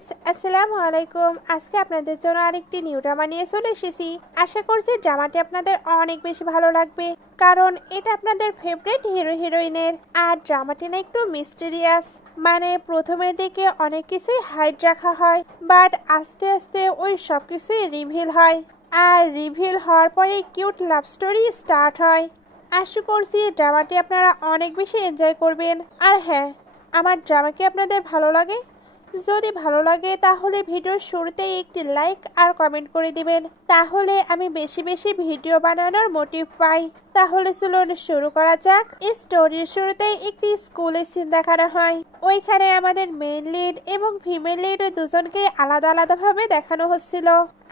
Friends, আসসালামু আলাইকুম। আজকে আপনাদের জন্য আরেকটি নিউ ড্রামা নিয়ে চলে এসেছি। আশা করছি ড্রামাটি আপনাদের অনেক বেশি ভালো লাগবে, কারণ এটা আপনাদের ফেভারিট হিরো হিরোইনের। আর ড্রামাটি না একটু মিস্টেরিয়াস, মানে প্রথমের দিকে অনেক কিছুই হাইড রাখা হয়, বাট আস্তে আস্তে ওই সব কিছুই রিভিল হয়। আর রিভিল হওয়ার পরে কিউট লাভ স্টোরি স্টার্ট হয়। আশা করছি ড্রামাটি আপনারা অনেক বেশি এনজয় করবেন। আর হ্যাঁ, আমার ড্রামা কি আপনাদের ভালো লাগে? যদি ভালো লাগে তাহলে ভিডিওর শুরুতেই একটি লাইক আর কমেন্ট করে দিবেন, তাহলে আমি বেশি বেশি ভিডিও বানানোর মোটিভ পাই। তাহলে চলুন শুরু করা যাক। এই স্টোরির শুরুতেই একটি স্কুলের সিন দেখানো হয়। ওইখানে আমাদের মেইন লিড এবং ফিমেল লিড দুজনকে আলাদা আলাদাভাবে দেখানো হচ্ছিল।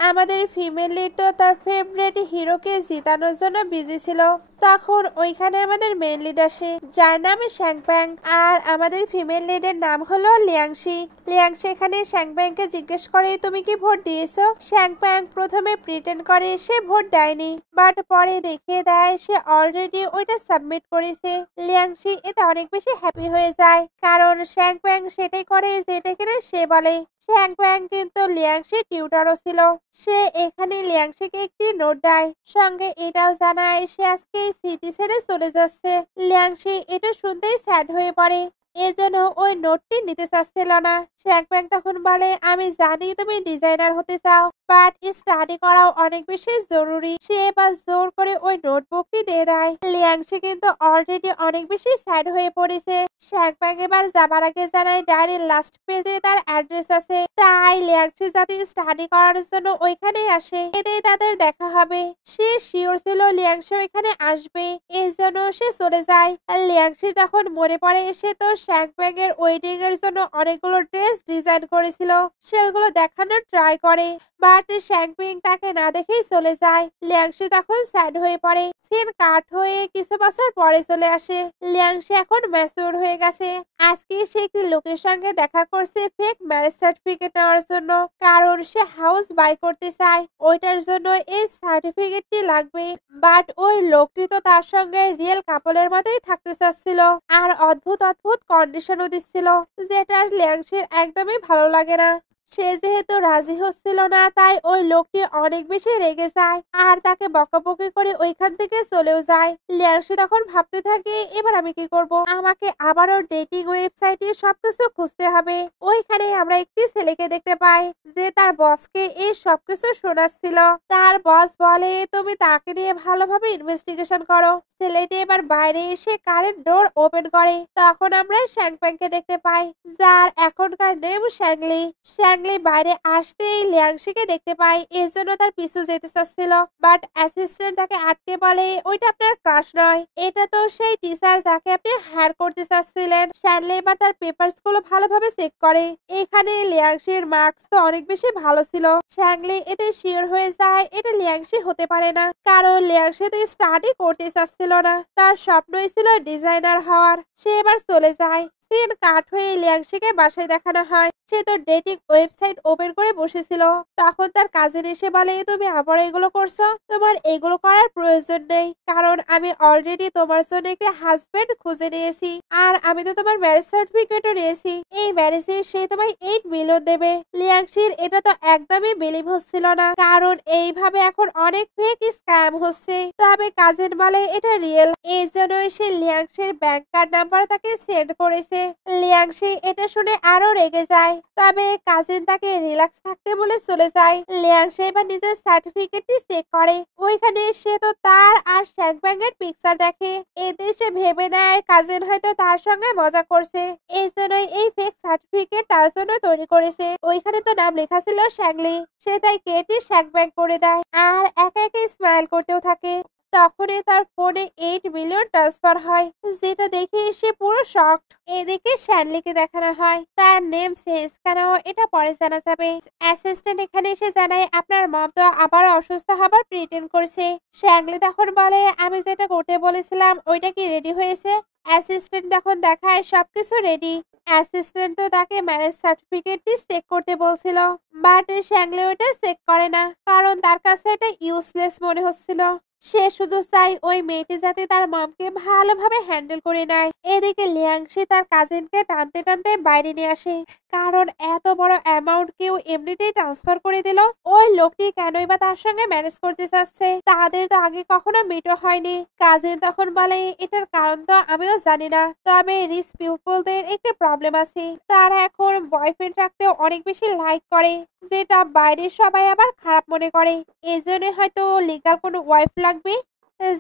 আমাদের ফিমেল লিড তো তার ফেভারিট হিরোকে জিতানোর জন্য বিজি ছিল। তখন ওইখানে আমাদের মেইন লিড আসে, যার নাম শ্যাংপ্যাং, আর আমাদের ফিমেল লিডের নাম হলো লিয়াংশি। লিয়াংশি এখানে শ্যাংপ্যাংকে জিজ্ঞেস করে, তুমি কি ভোট দিয়েছো? শ্যাংপ্যাং প্রথমে প্রিটেন্ড করে সে ভোট দেয়নি, বাট পরে দেখিয়ে দেয় সে অলরেডি ওইটা সাবমিট করেছে। লিয়াংশি এতে অনেক বেশি হ্যাপি হয়ে যায়, কারণ শ্যাংপ্যাং সেটাই করে যেটা কিনা সে বলে। শ্যাংপ্যাং কিন্তু লিয়াংশি টিউটারও ছিল। সে এখানে লিয়াংশিকে একটি নোট দেয়, সঙ্গে এটাও জানায় সে আজকে সিটি ছেড়ে চলে যাচ্ছে। লিয়াংশি এটা শুনতেই স্যাড হয়ে পড়ে, এজন্য ওই নোটটি নিতে চাচ্ছিল না। শ্যাংপ্যাং তখন বলে, আমি জানি তুমি ডিজাইনার হতে চাও, বাট স্টাডি করাও অনেক বেশি জরুরি। সে এবার জোর করে ওই নোটবুকটি দিয়ে দেয়। লিয়াংশি কিন্তু অলরেডি অনেক বেশি স্যাড হয়ে পড়েছে। শ্যাংপ্যাং এবার যাবার আগে জানায় ডায়েরির লাস্ট পেজে তার অ্যাড্রেস আছে, তাই লিয়াংশি যাতে স্টাডি করার জন্য ওইখানে আসে, এতেই তাদের দেখা হবে। সে শিওর ছিল লিয়াংশি ওইখানে আসবে, এর জন্য সে চলে যায়। আর লিয়াংশি তখন মনে পড়ে সে তো শ্যাংপ্যাং এর ওয়েডিং এর জন্য অনেকগুলো ড্রেস ডিজাইন করেছিল, সে ওইগুলো দেখানোর ট্রাই করে, বাট শ্যাংপ্যাং তাকে না দেখেই চলে যায়। লিয়াংশি তখন স্যাড হয়ে পড়ে। সিন কাট হয়ে কিছু বছর পরে চলে আসে। লিয়াংশি এখন ম্যাচিউর হয়ে গেছে। আজকে সে একটি লোকের সঙ্গে দেখা করছে ফেক ম্যারেজ সার্টিফিকেট নেওয়ার জন্য, কারণ সে হাউস বাই করতে চায়। ওইটার জন্য এই সার্টিফিকেটটি লাগবে, বাট ওই লোকটি তো তার সঙ্গে রিয়েল কাপলের মতোই থাকতে চাচ্ছিল, আর অদ্ভুত অদ্ভুত কন্ডিশনও দিচ্ছিল, যেটা লিয়াংশির একদমই ভালো লাগে না। সে যেহেতু রাজি হচ্ছিল না, তাই ওই লোকটি অনেক বেশি রেগে যায় আর তাকে বকাবকি করে ওইখান থেকে চলেও যায়। লিয়াংশি তখন ভাবতে থাকে, এবার আমি কি করব? আমাকে আবারও ডেটিং ওয়েবসাইটে সবকিছু খুঁজতে হবে। ওইখানে আমরা একটি ছেলেকে দেখতে পাই যে তার বসকে এই সবকিছু শোনাচ্ছিল। তার বস বলে, তুমি তাকে নিয়ে ভালোভাবে ইনভেস্টিগেশন করো। ছেলেটি এবার বাইরে এসে কারেন্ট ডোর ওপেন করে। তখন আমরা শ্যাংপ্যাংকে দেখতে পাই, যার এখনকার নেম শ্যাংলি। শ্যাংলি বাইরে আসতেই লিয়াংশিকে দেখতে পাই, এর জন্য তার পিছু যেতে চাচ্ছিল, বাট অ্যাসিস্ট্যান্ট তাকে আটকে বলে, ওইটা আপনার ক্রাশ নয়, এটা তো সেই টিচার যাকে আপনি হায়ার করতে চাচ্ছিলেন। শ্যাংলি এবার তার পেপারস গুলো ভালোভাবে চেক করে। এখানে লিয়াংশির মার্কস তো অনেক বেশি ভালো ছিল। শ্যাংলি এতে শিওর হয়ে যায় এটা লিয়াংশি হতে পারে না, কারণ লিয়াংশি তো স্টাডি করতে চাচ্ছিল না, তার স্বপ্নই ছিল ডিজাইনার হওয়ার। সে এবার চলে যায়। সিন কাট হয়ে লিয়াংশিকে বাসায় দেখানো হয়। সে তো ডেটিং ওয়েবসাইট ওপেন করে বসেছিল। তখন তার কাজিন এসে বলে, তুমি আবার এগুলো করছো? তোমার এগুলো করার প্রয়োজন নেই, কারণ আমি অলরেডি তোমার জন্য একটি হাজবেন্ড খুঁজে নিয়েছি, আর আমি তো তোমার ম্যারেজ সার্টিফিকেটও নিয়েছি। এই ম্যারেজে সে তোমায় 8 মিলিয়ন দেবে। লিয়াংশির এটা তো একদমই বিলিভ হচ্ছিল না, কারণ এইভাবে এখন অনেক ফেক স্ক্যাম হচ্ছে। তবে কাজিন বলে এটা রিয়েল, এই জন্যই সে লিয়াংশির ব্যাংক কার্ড নাম্বার তাকে সেন্ড করেছে। লিয়াংশি এটা শুনে আরো রেগে যায়, তবে কাজিন তাকে রিল্যাক্স থাকতে বলে চলে যায়। লিয়াংশি এবার নিজের সার্টিফিকেটটি চেক করে। ওইখানে সে তো তার আর শ্যাংপ্যাং এর পিকচার দেখে। এতে সে ভেবে নেয় কাজিন হয়তো তার সঙ্গে মজা করছে, এই জন্যই এই ফেক সার্টিফিকেট তার জন্য তৈরি করেছে। ওইখানে তো নাম লেখা ছিল শ্যাংলি, সে তাই কেটে শ্যাংপ্যাং করে দেয় আর একা একা স্মাইল করতেও থাকে। তখনই তার ফোনে 8 মিলিয়ন ট্রান্সফার হয়, যেটা দেখে সে পুরো শকড। এদিকে শ্যানলিকে দেখানো হয়, তার নেম চেঞ্জ কেন এটা পরে জানা যাবে। অ্যাসিস্ট্যান্ট এখানে এসে জানায়, আপনার মম তো আবার অসুস্থ হবার প্রিটেন্ড করছে। শ্যাংলি তখন বলে, আমি যেটা করতে বলেছিলাম ওইটা কি রেডি হয়েছে? অ্যাসিস্ট্যান্ট তখন দেখায় সবকিছু রেডি। অ্যাসিস্ট্যান্ট তো তাকে ম্যারেজ সার্টিফিকেটটি চেক করতে বলছিল, বাট শ্যাংলি ওটা চেক করে না, কারণ তার কাছে এটা ইউজলেস মনে হচ্ছিল। সে শুধু চাই ওই মেয়েটি যাতে তার মমকে ভালোভাবে হ্যান্ডেল করে নেয়। এদিকে লিয়াংশি তার কাজিনকে টানতে টানতে বাইরে নিয়ে আসে, কারণ এত বড় অ্যামাউন্ট কেউ এমনিতেই ট্রান্সফার করে দিল। ওই লোকটি কেনই বা তার সঙ্গে ম্যানেজ করতে চাচ্ছে? তাদের তো আগে কখনো মিটও হয়নি। কাজিন তখন বলে, এটার কারণ তো আমিও জানি না, তবে রিচ পিপলদের একটু প্রবলেম আছে। তারা এখন বয়ফ্রেন্ড রাখতে অনেক বেশি লাইক করে, যেটা বাইরের সবাই আবার খারাপ মনে করে। এই জন্য হয়তো লিগাল কোনো ওয়াইফ লাগবে,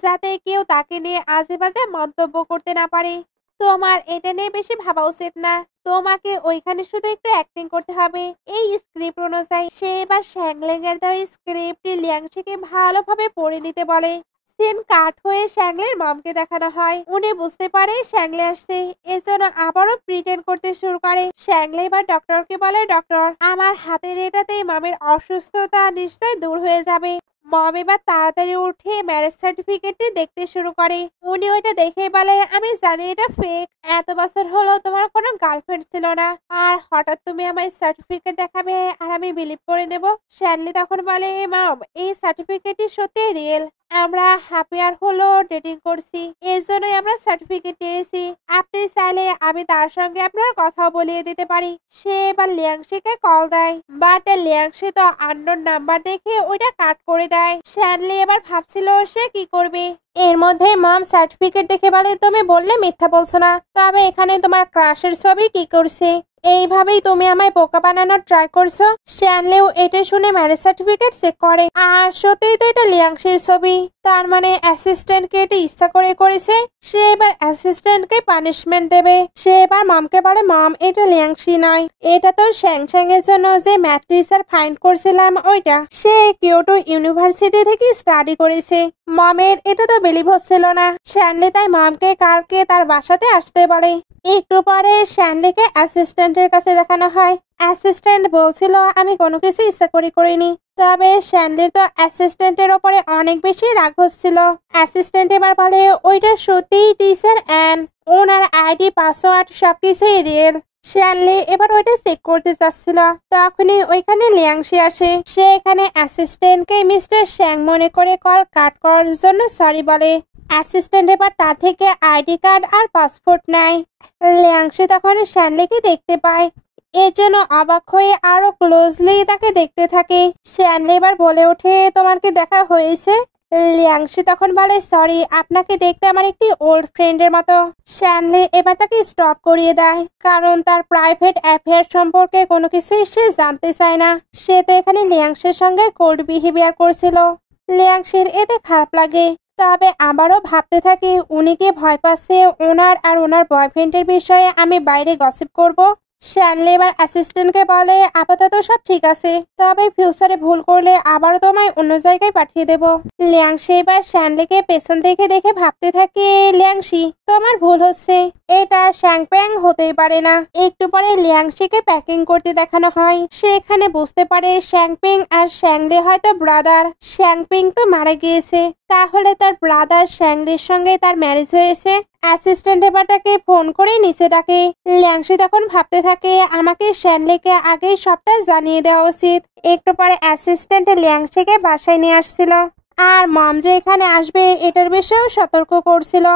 যাতে কেউ তাকে নিয়ে আজে বাজে মন্তব্য করতে না পারে। তোমার এটা নিয়ে বেশি ভাবা উচিত না। তোমাকে ওইখানে শুধু একটু অ্যাক্টিং করতে হবে। এই স্ক্রিপ্ট অনুযায়ী সে এবার শ্যাংলেং এর দেওয়া স্ক্রিপ্ট লিয়াংশিকে ভালোভাবে পড়ে নিতে বলে। সিন কাট হয়ে শ্যাংলের মমকে দেখানো হয়। উনি বুঝতে পারে শ্যাংলে আসছে, এজন্য আবারও প্রিটেন্ড করতে শুরু করে। শ্যাংলে এবার ডক্টরকে বলে, ডক্টর, আমার হাতের এটাতেই মামের অসুস্থতা নিশ্চয় দূর হয়ে যাবে। মম এবার তাড়াতাড়ি উঠে ম্যারেজ সার্টিফিকেটটি দেখতে শুরু করে। উনি ওইটা দেখে বলে, আমি জানি এটা ফেক। এত বছর হলো তোমার কোনো গার্লফ্রেন্ড ছিল না, আর হঠাৎ তুমি আমায় সার্টিফিকেট দেখাবে আর আমি বিলিভ করে নেব? শ্যানলি তখন বলে, মম, এই সার্টিফিকেটটি সত্যি রিয়েল। আমরা হ্যাপি আর হলো ডেটিং করছি, এই জন্যই আমরা সার্টিফিকেট নিয়েছি। আপনি চাইলে আমি তার সঙ্গে আপনার কথা বলিয়ে দিতে পারি। সে এবার লিয়াংশিকে কল দেয়, বাট লিয়াংশি তো আননোন নাম্বার দেখে ওইটা কাট করে দেয়। শ্যানলি এবার ভাবছিল সে কি করবে। এর মধ্যে মম সার্টিফিকেট দেখে বলে, তুমি বললে মিথ্যা বলছো না, তবে এখানে তোমার ক্রাশের ছবি কি করছে? এইভাবেই তুমি আমায় বোকা বানানোর ট্রাই করছো। শ্যানলেও এটা শুনে ম্যারেজ সার্টিফিকেট চেক করে, আর সত্যিই তো এটা লিয়াংশির ছবি। তার মানে অ্যাসিস্ট্যান্টকে এটা ইচ্ছা করে করেছে। সে এবার অ্যাসিস্ট্যান্টকে পানিশমেন্ট দেবে। সে এবার মমকে বলে, মম, এটা লিয়াংশি নয়, এটা তো শ্যাং এর জন্য যে ম্যাথ টিচার ফাইন্ড করছিলাম ওইটা। সে কিয়োটো ইউনিভার্সিটি থেকে স্টাডি করেছে। মমের এটা তো বিলিভ হচ্ছিল না। শ্যানলি তাই মমকে কালকে তার বাসাতে আসতে বলে। একটু পরে শ্যানলিকে অ্যাসিস্ট্যান্টের কাছে দেখানো হয়। অ্যাসিস্ট্যান্ট বলছিল, আমি কোনো কিছু ইচ্ছা করে করিনি। তবে শ্যানলির তো অ্যাসিস্ট্যান্টের ওপরে অনেক বেশি রাগ হচ্ছিল। অ্যাসিস্ট্যান্ট এবার বলে, ওইটা সত্যিই teacher an, owner ID password সবকিছুই রিয়েল। শ্যানলি এবার ওইটা চেক করতে চাচ্ছিল, তখনই ওইখানে লিয়াংশি আসে। সে এখানে অ্যাসিস্ট্যান্টকে মিস্টার শ্যাং মনে করে কল কাট করার জন্য সরি বলে। অ্যাসিস্ট্যান্ট এবার তার থেকে আইডি কার্ড আর পাসপোর্ট নেয়। লিয়াংশি তখন শ্যানলিকে দেখতে পায়, এর জন্য অবাক হয়ে আরো ক্লোজলি তাকে দেখতে থাকে। শ্যানলি এবার বলে ওঠে, তোমার কি দেখা হয়েছে? লিয়াংশি তখন বলে, সরি, আপনাকে দেখতে আমার একটি ওল্ড ফ্রেন্ডের মতো। শ্যানলি এবার তাকে স্টপ করিয়ে দেয়, কারণ তার প্রাইভেট অ্যাফেয়ার সম্পর্কে কোনো কিছুই সে জানতে চায় না। সে তো এখানে লিয়াংশির সঙ্গে কোল্ড বিহেভিয়ার করছিল। লিয়াংশির এতে খারাপ লাগে, তবে আবারও ভাবতে থাকি, উনি কি ভয় পাচ্ছে ওনার আর ওনার বয়ফ্রেন্ডের বিষয়ে আমি বাইরে গসিপ করব? শ্যানলি এবার অ্যাসিস্ট্যান্টকে বলে, আপাতত সব ঠিক আছে, তবে ফিউচারে ভুল করলে আবারও তোমায় অন্য জায়গায় পাঠিয়ে দেব। লিয়াংশি এবার শ্যানলিকে পেছন থেকে দেখে ভাবতে থাকে, লিয়াংশি, তোমার ভুল হচ্ছে, এটা শ্যাংপ্যাং হতেই পারে না। একটু পরে লিয়াংশিকে প্যাকিং করতে দেখানো হয়। সে এখানে বুঝতে পারে শ্যাংপিং আর শ্যাংলি হয়তো ব্রাদার। শ্যাংপিং তো মারা গিয়েছে, তাহলে তার ব্রাদার শ্যাংলির সঙ্গে তার ম্যারেজ হয়েছে। অ্যাসিস্ট্যান্ট এবার তাকে ফোন করে নিচে ডাকে। লিয়াংশি তখন ভাবতে থাকে, আমাকে শ্যানলিকে আগেই সবটা জানিয়ে দেওয়া উচিত। একটু পরে অ্যাসিস্ট্যান্ট লিয়াংশিকে বাসায় নিয়ে আসছিল, আর মম যে এখানে আসবে এটার বিষয়েও সতর্ক করছিল।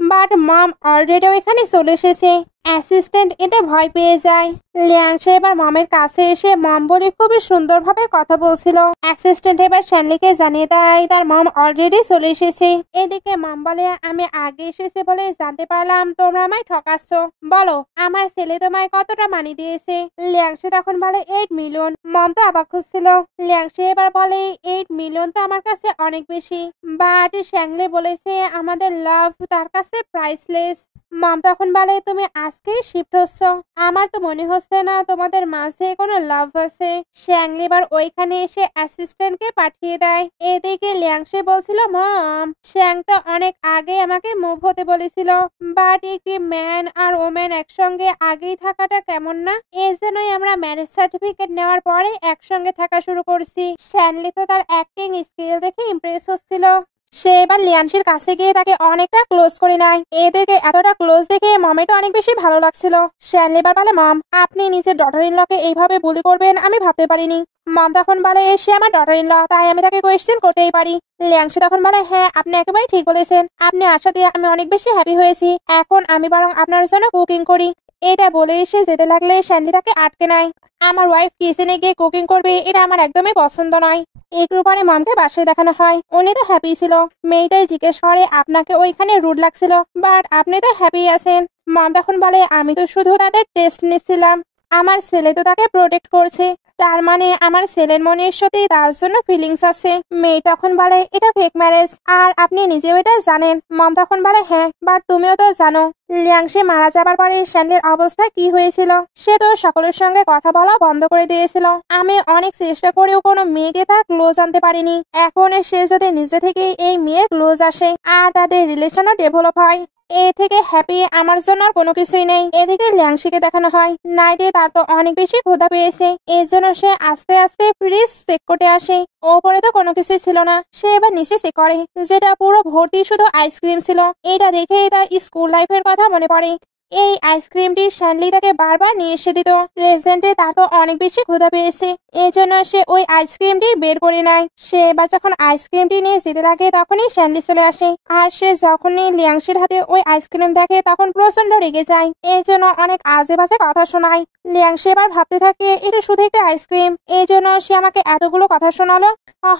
বাট মম অলরেডি এখানে চলে এসেছে। অ্যাসিস্ট্যান্ট এটা ভয় পেয়ে যায়। লিয়াংশি এবার মমের কাছে এসে মম বলে খুবই সুন্দরভাবে কথা বলছিল। অ্যাসিস্ট্যান্ট এবার শ্যানলিকে জানিয়ে দেয় তার মম অলরেডি চলে এসেছে। এদিকে মম বলে, আমি আগে এসেছে বলে জানতে পারলাম তোমরা আমায় ঠকাচ্ছ। বলো, আমার ছেলে তোমায় কতটা মানি দিয়েছে? লিয়াংশি তখন বলে, 8 মিলিয়ন। মম তো অবাক হচ্ছিল। লিয়াংশি এবার বলে, 8 মিলিয়ন তো আমার কাছে অনেক বেশি, বাট শ্যাংলি বলেছে আমাদের লাভ তার কাছে প্রাইসলেস। মম তখন বলে, তুমি আজকেই শিফট হচ্ছ, আমার তো মনে হচ্ছে না তোমাদের মাঝে কোনো লাভ আছে। শ্যাংলি এবার ওইখানে এসে অ্যাসিস্ট্যান্টকে পাঠিয়ে দেয়। এদিকে লিয়াংশি বলছিল, মম, শ্যাং তো অনেক আগে আমাকে মুভ হতে বলেছিল, বাট একটি ম্যান আর ওম্যান একসঙ্গে আগেই থাকাটা কেমন না? এই জন্যই আমরা ম্যারেজ সার্টিফিকেট নেওয়ার পরে একসঙ্গে থাকা শুরু করছি। শ্যানলি তো তার অ্যাক্টিং স্কিল দেখে ইমপ্রেস হচ্ছিল। সে এবার লিয়াংশির কাছে গিয়ে তাকে অনেকটা ক্লোজ করে নেয়। এদেরকে এতটা ক্লোজ দেখে মমের তো অনেক বেশি ভালো লাগছিল। শ্যানলি এবার বলে, মম আপনি নিজের ডটার ইন লকে এইভাবে বুলি করবেন আমি ভাবতে পারিনি। মম তখন বলে, সে আমার ডটার ইন ল, তাই আমি তাকে কোয়েশ্চেন করতেই পারি। লিয়াংশি তখন বলে, হ্যাঁ আপনি একেবারে ঠিক বলেছেন, আপনি আসাতে আমি অনেক বেশি হ্যাপি হয়েছি। এখন আমি বরং আপনার জন্য কুকিং করি। এটা বলে এসে যেতে লাগলে শ্যানলি তাকে আটকে নেয়। আমার ওয়াইফ কিচেনে গিয়ে কুকিং করবে এটা আমার একদমই পছন্দ নয়। একটু পরে মমকে বাসায় দেখানো হয়। উনি তো হ্যাপি ছিল। মেয়েটাই জিজ্ঞেস করে, আপনাকে ওইখানে রুড লাগছিল, বাট আপনি তো হ্যাপি আছেন। মম তখন বলে, আমি তো শুধু তাদের টেস্ট নিচ্ছিলাম, আমার ছেলে তো তাকে প্রোটেক্ট করছে, তার মানে আমার ছেলের মনের সাথে তার জন্য ফিলিংস আছে। মেয়ে তখন বলে, এটা ফেক ম্যারেজ, আর আপনি নিজেও এটা জানেন। মম তখন বলে, হ্যাঁ বাট তুমিও তো জানো লিয়াংশি মারা যাবার পরে শ্যানলির অবস্থা কি হয়েছিল। সে তো সকলের সঙ্গে কথা বলা বন্ধ করে দিয়েছিল। আমি অনেক চেষ্টা করেও কোনো মেয়েকে তার ক্লোজ আনতে পারিনি। এখন সে যদি নিজে থেকে এই মেয়ের ক্লোজ আসে আর তাদের রিলেশনও ডেভেলপ হয়, এ থেকে হ্যাপি আমার জন্য আর কোনো কিছুই নেই। এদিকে লিয়াংশিকে দেখানো হয় নাইটে তার তো অনেক বেশি ক্ষুধা পেয়েছে, এর জন্য সে আস্তে আস্তে ফ্রিজ চেক করতে আসে। ওপরে তো কোনো কিছুই ছিল না, সে এবার নিচে চেক করে, যেটা পুরো ভর্তি শুধু আইসক্রিম ছিল। এটা দেখে তার স্কুল লাইফের কথা মনে পড়ে। এই আইসক্রিমটি শ্যানলি তাকে বারবার নিয়ে এসে দিত। প্রেজেন্টে তার তো অনেক বেশি ক্ষুধা পেয়েছে, এই জন্য সে ওই আইসক্রিমটি বের করে নেয়। সে এবার যখন আইসক্রিমটি নিয়ে যেতে লাগে তখনই শ্যানলি চলে আসে, আর সে যখনই লিয়াংশির হাতে ওই আইসক্রিম দেখে তখন প্রচন্ড রেগে যায়। এই জন্য অনেক আজে বাজে কথা শোনায়। লিয়াংশি এবার ভাবতে থাকে এটা শুধু একটা আইসক্রিম, এই জন্য সে আমাকে এতগুলো কথা শোনালো।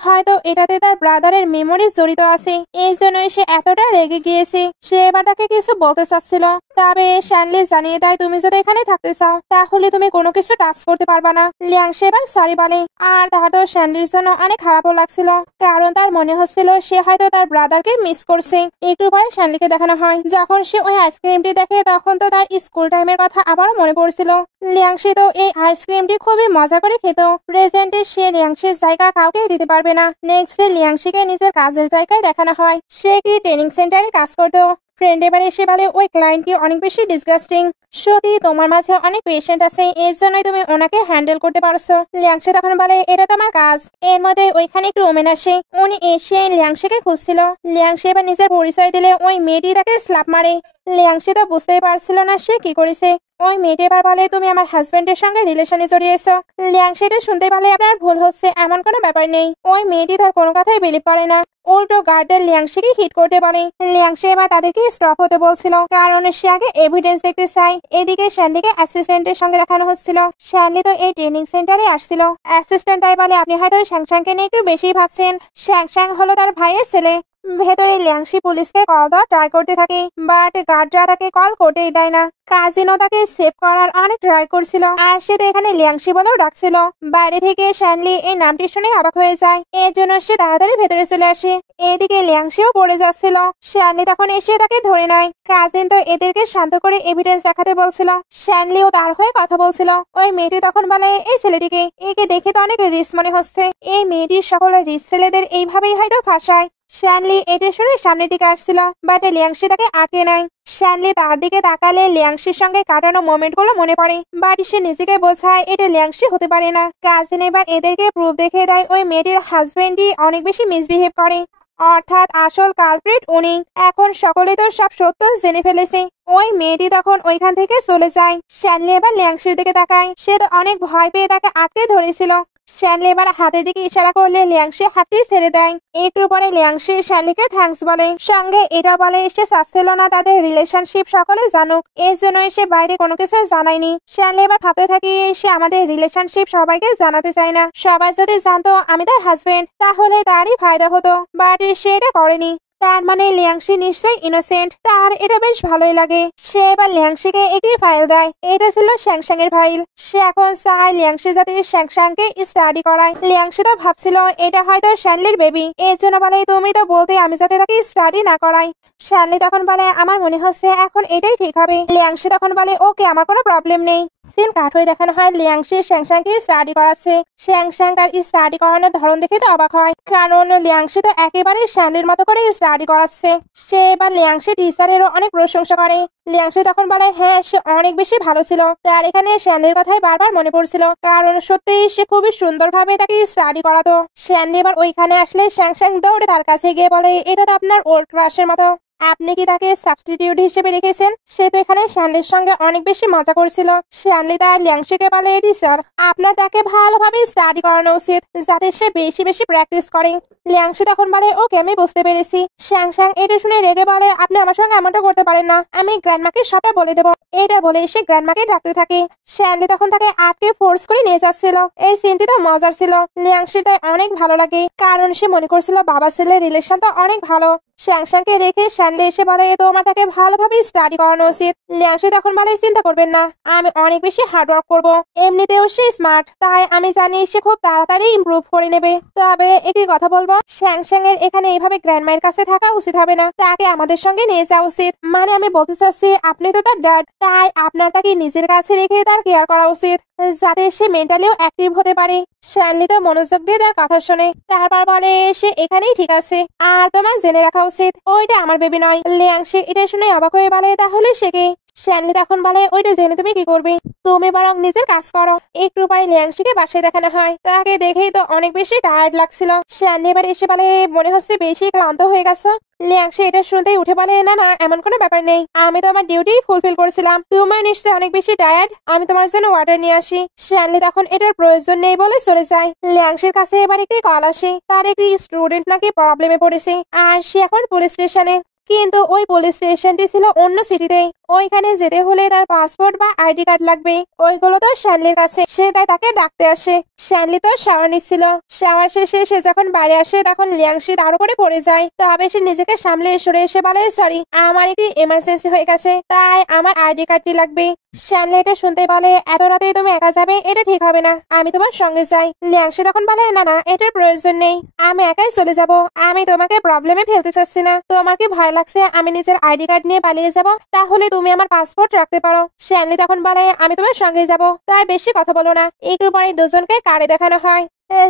হয়তো এটাতে তার ব্রাদারের মেমোরি জড়িত আছে, এই জন্যই সে এতটা রেগে গিয়েছে। সে এবার তাকে কিছু বলতে চাচ্ছিল, তবে শ্যানলি জানিয়ে দেয়, তুমি যদি এখানে থাকতে চাও তাহলে তুমি কোনো কিছু টাচ করতে পারবা না। লিয়াংশি এবার সরি বলে, আর তার তো শ্যানলির জন্য অনেক খারাপও লাগছিল, কারণ তার মনে হচ্ছিল সে হয়তো তার ব্রাদারকে মিস করছে। একটু পরে শ্যানলিকে দেখানো হয় যখন সে ওই আইসক্রিমটি দেখে তখন তো তার স্কুল টাইমের কথা আবারও মনে পড়ছিল। লিয়াংশি তো এই আইসক্রিমটি খুবই মজা করে খেত। প্রেজেন্টে সে লিয়াংশির জায়গা কাউকে দিতে পারবে না। নেক্সট ডে লিয়াংশিকে নিজের কাজের জায়গায় দেখানো হয়। সে কি ট্রেনিং সেন্টারে কাজ করতো। ফ্রেন্ড এবার এসে বলে, ওই ক্লায়েন্টটি অনেক বেশি ডিসগাস্টিং, সত্যি তোমার মাঝে অনেক পেশেন্ট আছে, এর জন্যই তুমি ওনাকে হ্যান্ডেল করতে পারছো। লিয়াংশি তখন বলে, এটা তো আমার কাজ। এর মধ্যে ওইখানে একটু ওমেন আসে, উনি এসে লিয়াংশিকে খুঁজছিল। লিয়াংশি এবার নিজের পরিচয় দিলে ওই মেয়েটি তাকে স্ল্যাপ মারে। লিয়াংশি তো বুঝতেই পারছিল না সে কি করেছে। ওই মেয়েটি এবার বলে, তুমি আমার হাজবেন্ডের সঙ্গে রিলেশনে জড়িয়েছো। লিয়াংশি এটা শুনতে পারলে, আপনার ভুল হচ্ছে, এমন কোনো ব্যাপার নেই। ওই মেয়েটি তার কোনো কথাই বিলিভ করে না, উল্টো গার্ডের লিয়াংশিকে হিট করতে বলে। লিয়াংশি এবার তাদেরকে স্টপ হতে বলছিল, কারণ সে আগে এভিডেন্স দেখতে চায়। এদিকে শ্যানলিকে অ্যাসিস্ট্যান্টের সঙ্গে দেখানো হচ্ছিল। শ্যানলি তো এই ট্রেনিং সেন্টারে আসছিল। অ্যাসিস্ট্যান্ট তাই বলে, আপনি হয়তো শ্যাংশ্যাংকে নিয়ে একটু বেশি ভাবছেন। শ্যাংশ্যাং হলো তার ভাইয়ের ছেলে। ভেতরে লিয়াংশি পুলিশকে কল দেওয়ার ট্রাই করতে থাকে, বাট গার্ডরা তাকে কল করতেই দেয় না। কাজিনও তাকে সেভ করার অনেক ট্রাই করছিল, আর সে তো এখানে লিয়াংশি বলেও ডাকছিল। বাইরে থেকে শ্যানলি এই নামটি শুনে অবাক হয়ে যায়, এর জন্য সে তাড়াতাড়ি ভেতরে চলে আসে। এদিকে লিয়াংশিও পড়ে যাচ্ছিল। শ্যানলি তখন এসে তাকে ধরে নেয়। কাজিন তো এদেরকে শান্ত করে এভিডেন্স দেখাতে বলছিল। শ্যানলিও তার হয়ে কথা বলছিল। ওই মেয়েটি তখন বলে, এই ছেলেটিকে, একে দেখে তো অনেক রিস মনে হচ্ছে। এই মেয়েটির সকল রিস ছেলেদের এইভাবেই হয়তো ফাঁসায়। শ্যানলি এটা শুনে সামনের দিকে আসছিল, বাট লিয়াংশি তাকে আটকে নেয়। শ্যানলি তার দিকে তাকালে লিয়াংশির সঙ্গে কাটানো মোমেন্ট গুলো মনে পড়ে, বাট সে নিজেকে বোঝায় এটা লিয়াংশি হতে পারে না। কাজিন এবার এদেরকে প্রুফ দেখে দেয় ওই মেয়েটির হাজবেন্ডই অনেক বেশি মিসবিহেভ করে, অর্থাৎ আসল কালপ্রিট উনি। এখন সকলে তো সব সত্য জেনে ফেলেছে। ওই মেয়েটি তখন ওইখান থেকে চলে যায়। শ্যানলি এবার লিয়াংশির দিকে তাকায়, সে তো অনেক ভয় পেয়ে তাকে আটকে ধরেছিল। শ্যানলি এবার হাতের দিকে ইশারা করলে লিয়াংশি হাতটি ছেড়ে দেয়। একটু পরে লিয়াংশি শ্যানলিকে থ্যাঙ্কস বলে, সঙ্গে এটা বলে সে চাচ্ছিল না তাদের রিলেশনশিপ সকলে জানুক, এর জন্য সে বাইরে কোনো কিছু জানায়নি। শ্যানলি এবার ভাবতে থাকি, সে আমাদের রিলেশনশিপ সবাইকে জানাতে চায় না, সবাই যদি জানতো আমি তার হাজবেন্ড তাহলে তারই ফায়দা হতো, বাট সে এটা করেনি। তার মানে লিয়াংশি নিশ্চয়ই ইনোসেন্ট, তার এটা বেশ ভালোই লাগে। সে এবার লিয়াংশিকে একটি ফাইল দেয়, এটা ছিল শ্যাংশ্যাং এর ফাইল। সে এখন চায় লিয়াংশি যাতে শ্যাংশ্যাংকে স্টাডি করায়। লিয়াংশি তো ভাবছিল এটা হয়তো শ্যানলির বেবি, এর জন্য বলে, তুমি তো বলতে আমি যাতে তাকে স্টাডি না করাই। শ্যানলি তখন বলে, আমার মনে হচ্ছে এখন এটাই ঠিক হবে। লিয়াংশি তখন বলে, ওকে আমার কোনো প্রবলেম নেই। সিন কাট হয়ে দেখানো হয় লিয়াংশি শ্যাংশাংকে স্টাডি করাচ্ছে। শ্যাংশাং তার স্টাডি করানোর ধরন দেখে তো অবাক হয়, কারণ লিয়াংশি তো একেবারে শ্যানলির মতো করে স্টাডি করাচ্ছে। সে এবার লিয়াংশি টিচারেরও অনেক প্রশংসা করে। লিয়াংশি তখন বলে হ্যাঁ সে অনেক বেশি ভালো ছিল, তার এখানে শ্যানলির কথাই বারবার মনে পড়ছিল, কারণ সত্যি সে খুবই সুন্দরভাবে তাকে স্টাডি করাতো। শ্যানলি এবার ওইখানে আসলে শ্যাংশাং দৌড়ে তার কাছে গিয়ে বলে এটা তো আপনার ওল্ড ক্রাশের মতো, আপনি কি তাকে সাবস্টিটিউট হিসেবে রেখেছেন? সে তো এখানে শ্যানলির সঙ্গে অনেক বেশি মজা করছিল। শ্যানলি তার লিয়াংশিকে বলে এটি স্যার আপনার তাকে ভালোভাবে স্টাডি করানো উচিত যাতে সে বেশি বেশি প্র্যাকটিস করে। লিয়াংশি তখন বলে ওকে আমি বুঝতে পেরেছি। শ্যাংশাং এটা শুনে রেগে বলে আপনি আমার সঙ্গে এমনটা করতে পারেন না, আমি গ্র্যান্ডমাকে সবটা বলে দেবো। এটা বলে সে গ্র্যান্ডমাকে ডাকতে থাকে। শ্যানলি তখন তাকে আটকে ফোর্স করে নিয়ে যাচ্ছিল। এই সিনটি তো মজার ছিল, লিয়াংশির তাই অনেক ভালো লাগে, কারণ সে মনে করছিল বাবা ছেলের রিলেশনটা অনেক ভালো। শ্যাংশাংকে রেখে শ্যানলি এসে বলে তোমার তাকে ভালোভাবে স্টাডি করানো উচিত। লিয়াংশি তখন বলে চিন্তা করবেন না, আমি অনেক বেশি হার্ডওয়ার্ক করব, এমনিতেও সে স্মার্ট, তাই আমি জানি সে খুব তাড়াতাড়ি ইমপ্রুভ করে নেবে। তবে একটি কথা বলবো, শ্যাংশাং এর এখানে এইভাবে গ্র্যান্ডমায়ের কাছে থাকা উচিত হবে না, তাকে আমাদের সঙ্গে নিয়ে যাওয়া উচিত। মানে আমি বলতে চাচ্ছি আপনি তো তার ড্যাড, তাই আপনার তাকে নিজের কাছে রেখে তার কেয়ার করা উচিত যাতে সে মেন্টালিও অ্যাক্টিভ হতে পারে। শ্যানলি তো মনোযোগ দিয়ে তার কথা শুনে, তারপর বলে সে এখানেই ঠিক আছে, আর তোমার জেনে রাখা উচিত ওইটা আমার বেবি নয়। লিয়াংশি এটা শুনে অবাক হয়ে বলে তাহলে সে কে? শ্যানলি তখন বলে ওইটা জেনে তুমি কি করবে, তুমি বরং নিজের কাজ করো। একটু পরে লিয়াংশিকে বাসায় দেখানো হয়, তাকে দেখেই তো অনেক বেশি টায়ার্ড লাগছিল। শ্যানলি এবার এসে বলে মনে হচ্ছে বেশি ক্লান্ত হয়ে গেছো। লিয়াংশি এটা শুনতেই উঠে বলে না না এমন কোনো ব্যাপার নেই, আমি তো আমার ডিউটি ফুলফিল করছিলাম, তোমার নিশ্চয়ই অনেক বেশি টায়ার্ড, আমি তোমার জন্য ওয়াটার নিয়ে আসি। শ্যানলি তখন এটার প্রয়োজন নেই বলে চলে যায়। লিয়াংশির কাছে এবার একটি কল আসে, তার একটি স্টুডেন্ট নাকি প্রবলেমে পড়েছে আর সে এখন পুলিশ স্টেশনে, কিন্তু ওই পুলিশ স্টেশনটি ছিল অন্য সিটিতে, ওইখানে যেতে হলে তার পাসপোর্ট বা আইডি কার্ড লাগবে, ওইগুলো তো শ্যানলির কাছে, সে তাই তাকে ডাকতে আসে। শ্যানলি তো শাওয়ার নিচ্ছিল, শাওয়ার শেষে সে যখন বাইরে আসে তখন লিয়াংশি তার উপরে পড়ে যায়, তবে সে নিজেকে সামলে সরে এসে বলে সরি আমার একটি এমার্জেন্সি হয়ে গেছে, তাই আমার আইডি কার্ডটি লাগবে। শ্যানলি এটা শুনতে বলে এত রাতে তুমি একা যাবে, এটা ঠিক হবে না, আমি তোমার সঙ্গে যাই। লিয়াংশি তখন বলে না না এটার প্রয়োজন নেই, আমি একাই চলে যাব, আমি তোমাকে প্রবলেমে ফেলতে চাচ্ছি না, তোমার কি ভয় লাগছে আমি নিজের আইডি কার্ড নিয়ে পালিয়ে যাব? তাহলে তুমি আমার পাসপোর্ট রাখতে পারো। শ্যানলি তখন বলে আমি তোমার সঙ্গে যাব, তাই বেশি কথা বলো না। একটু পরে দুজনকে কারে দেখানো হয়।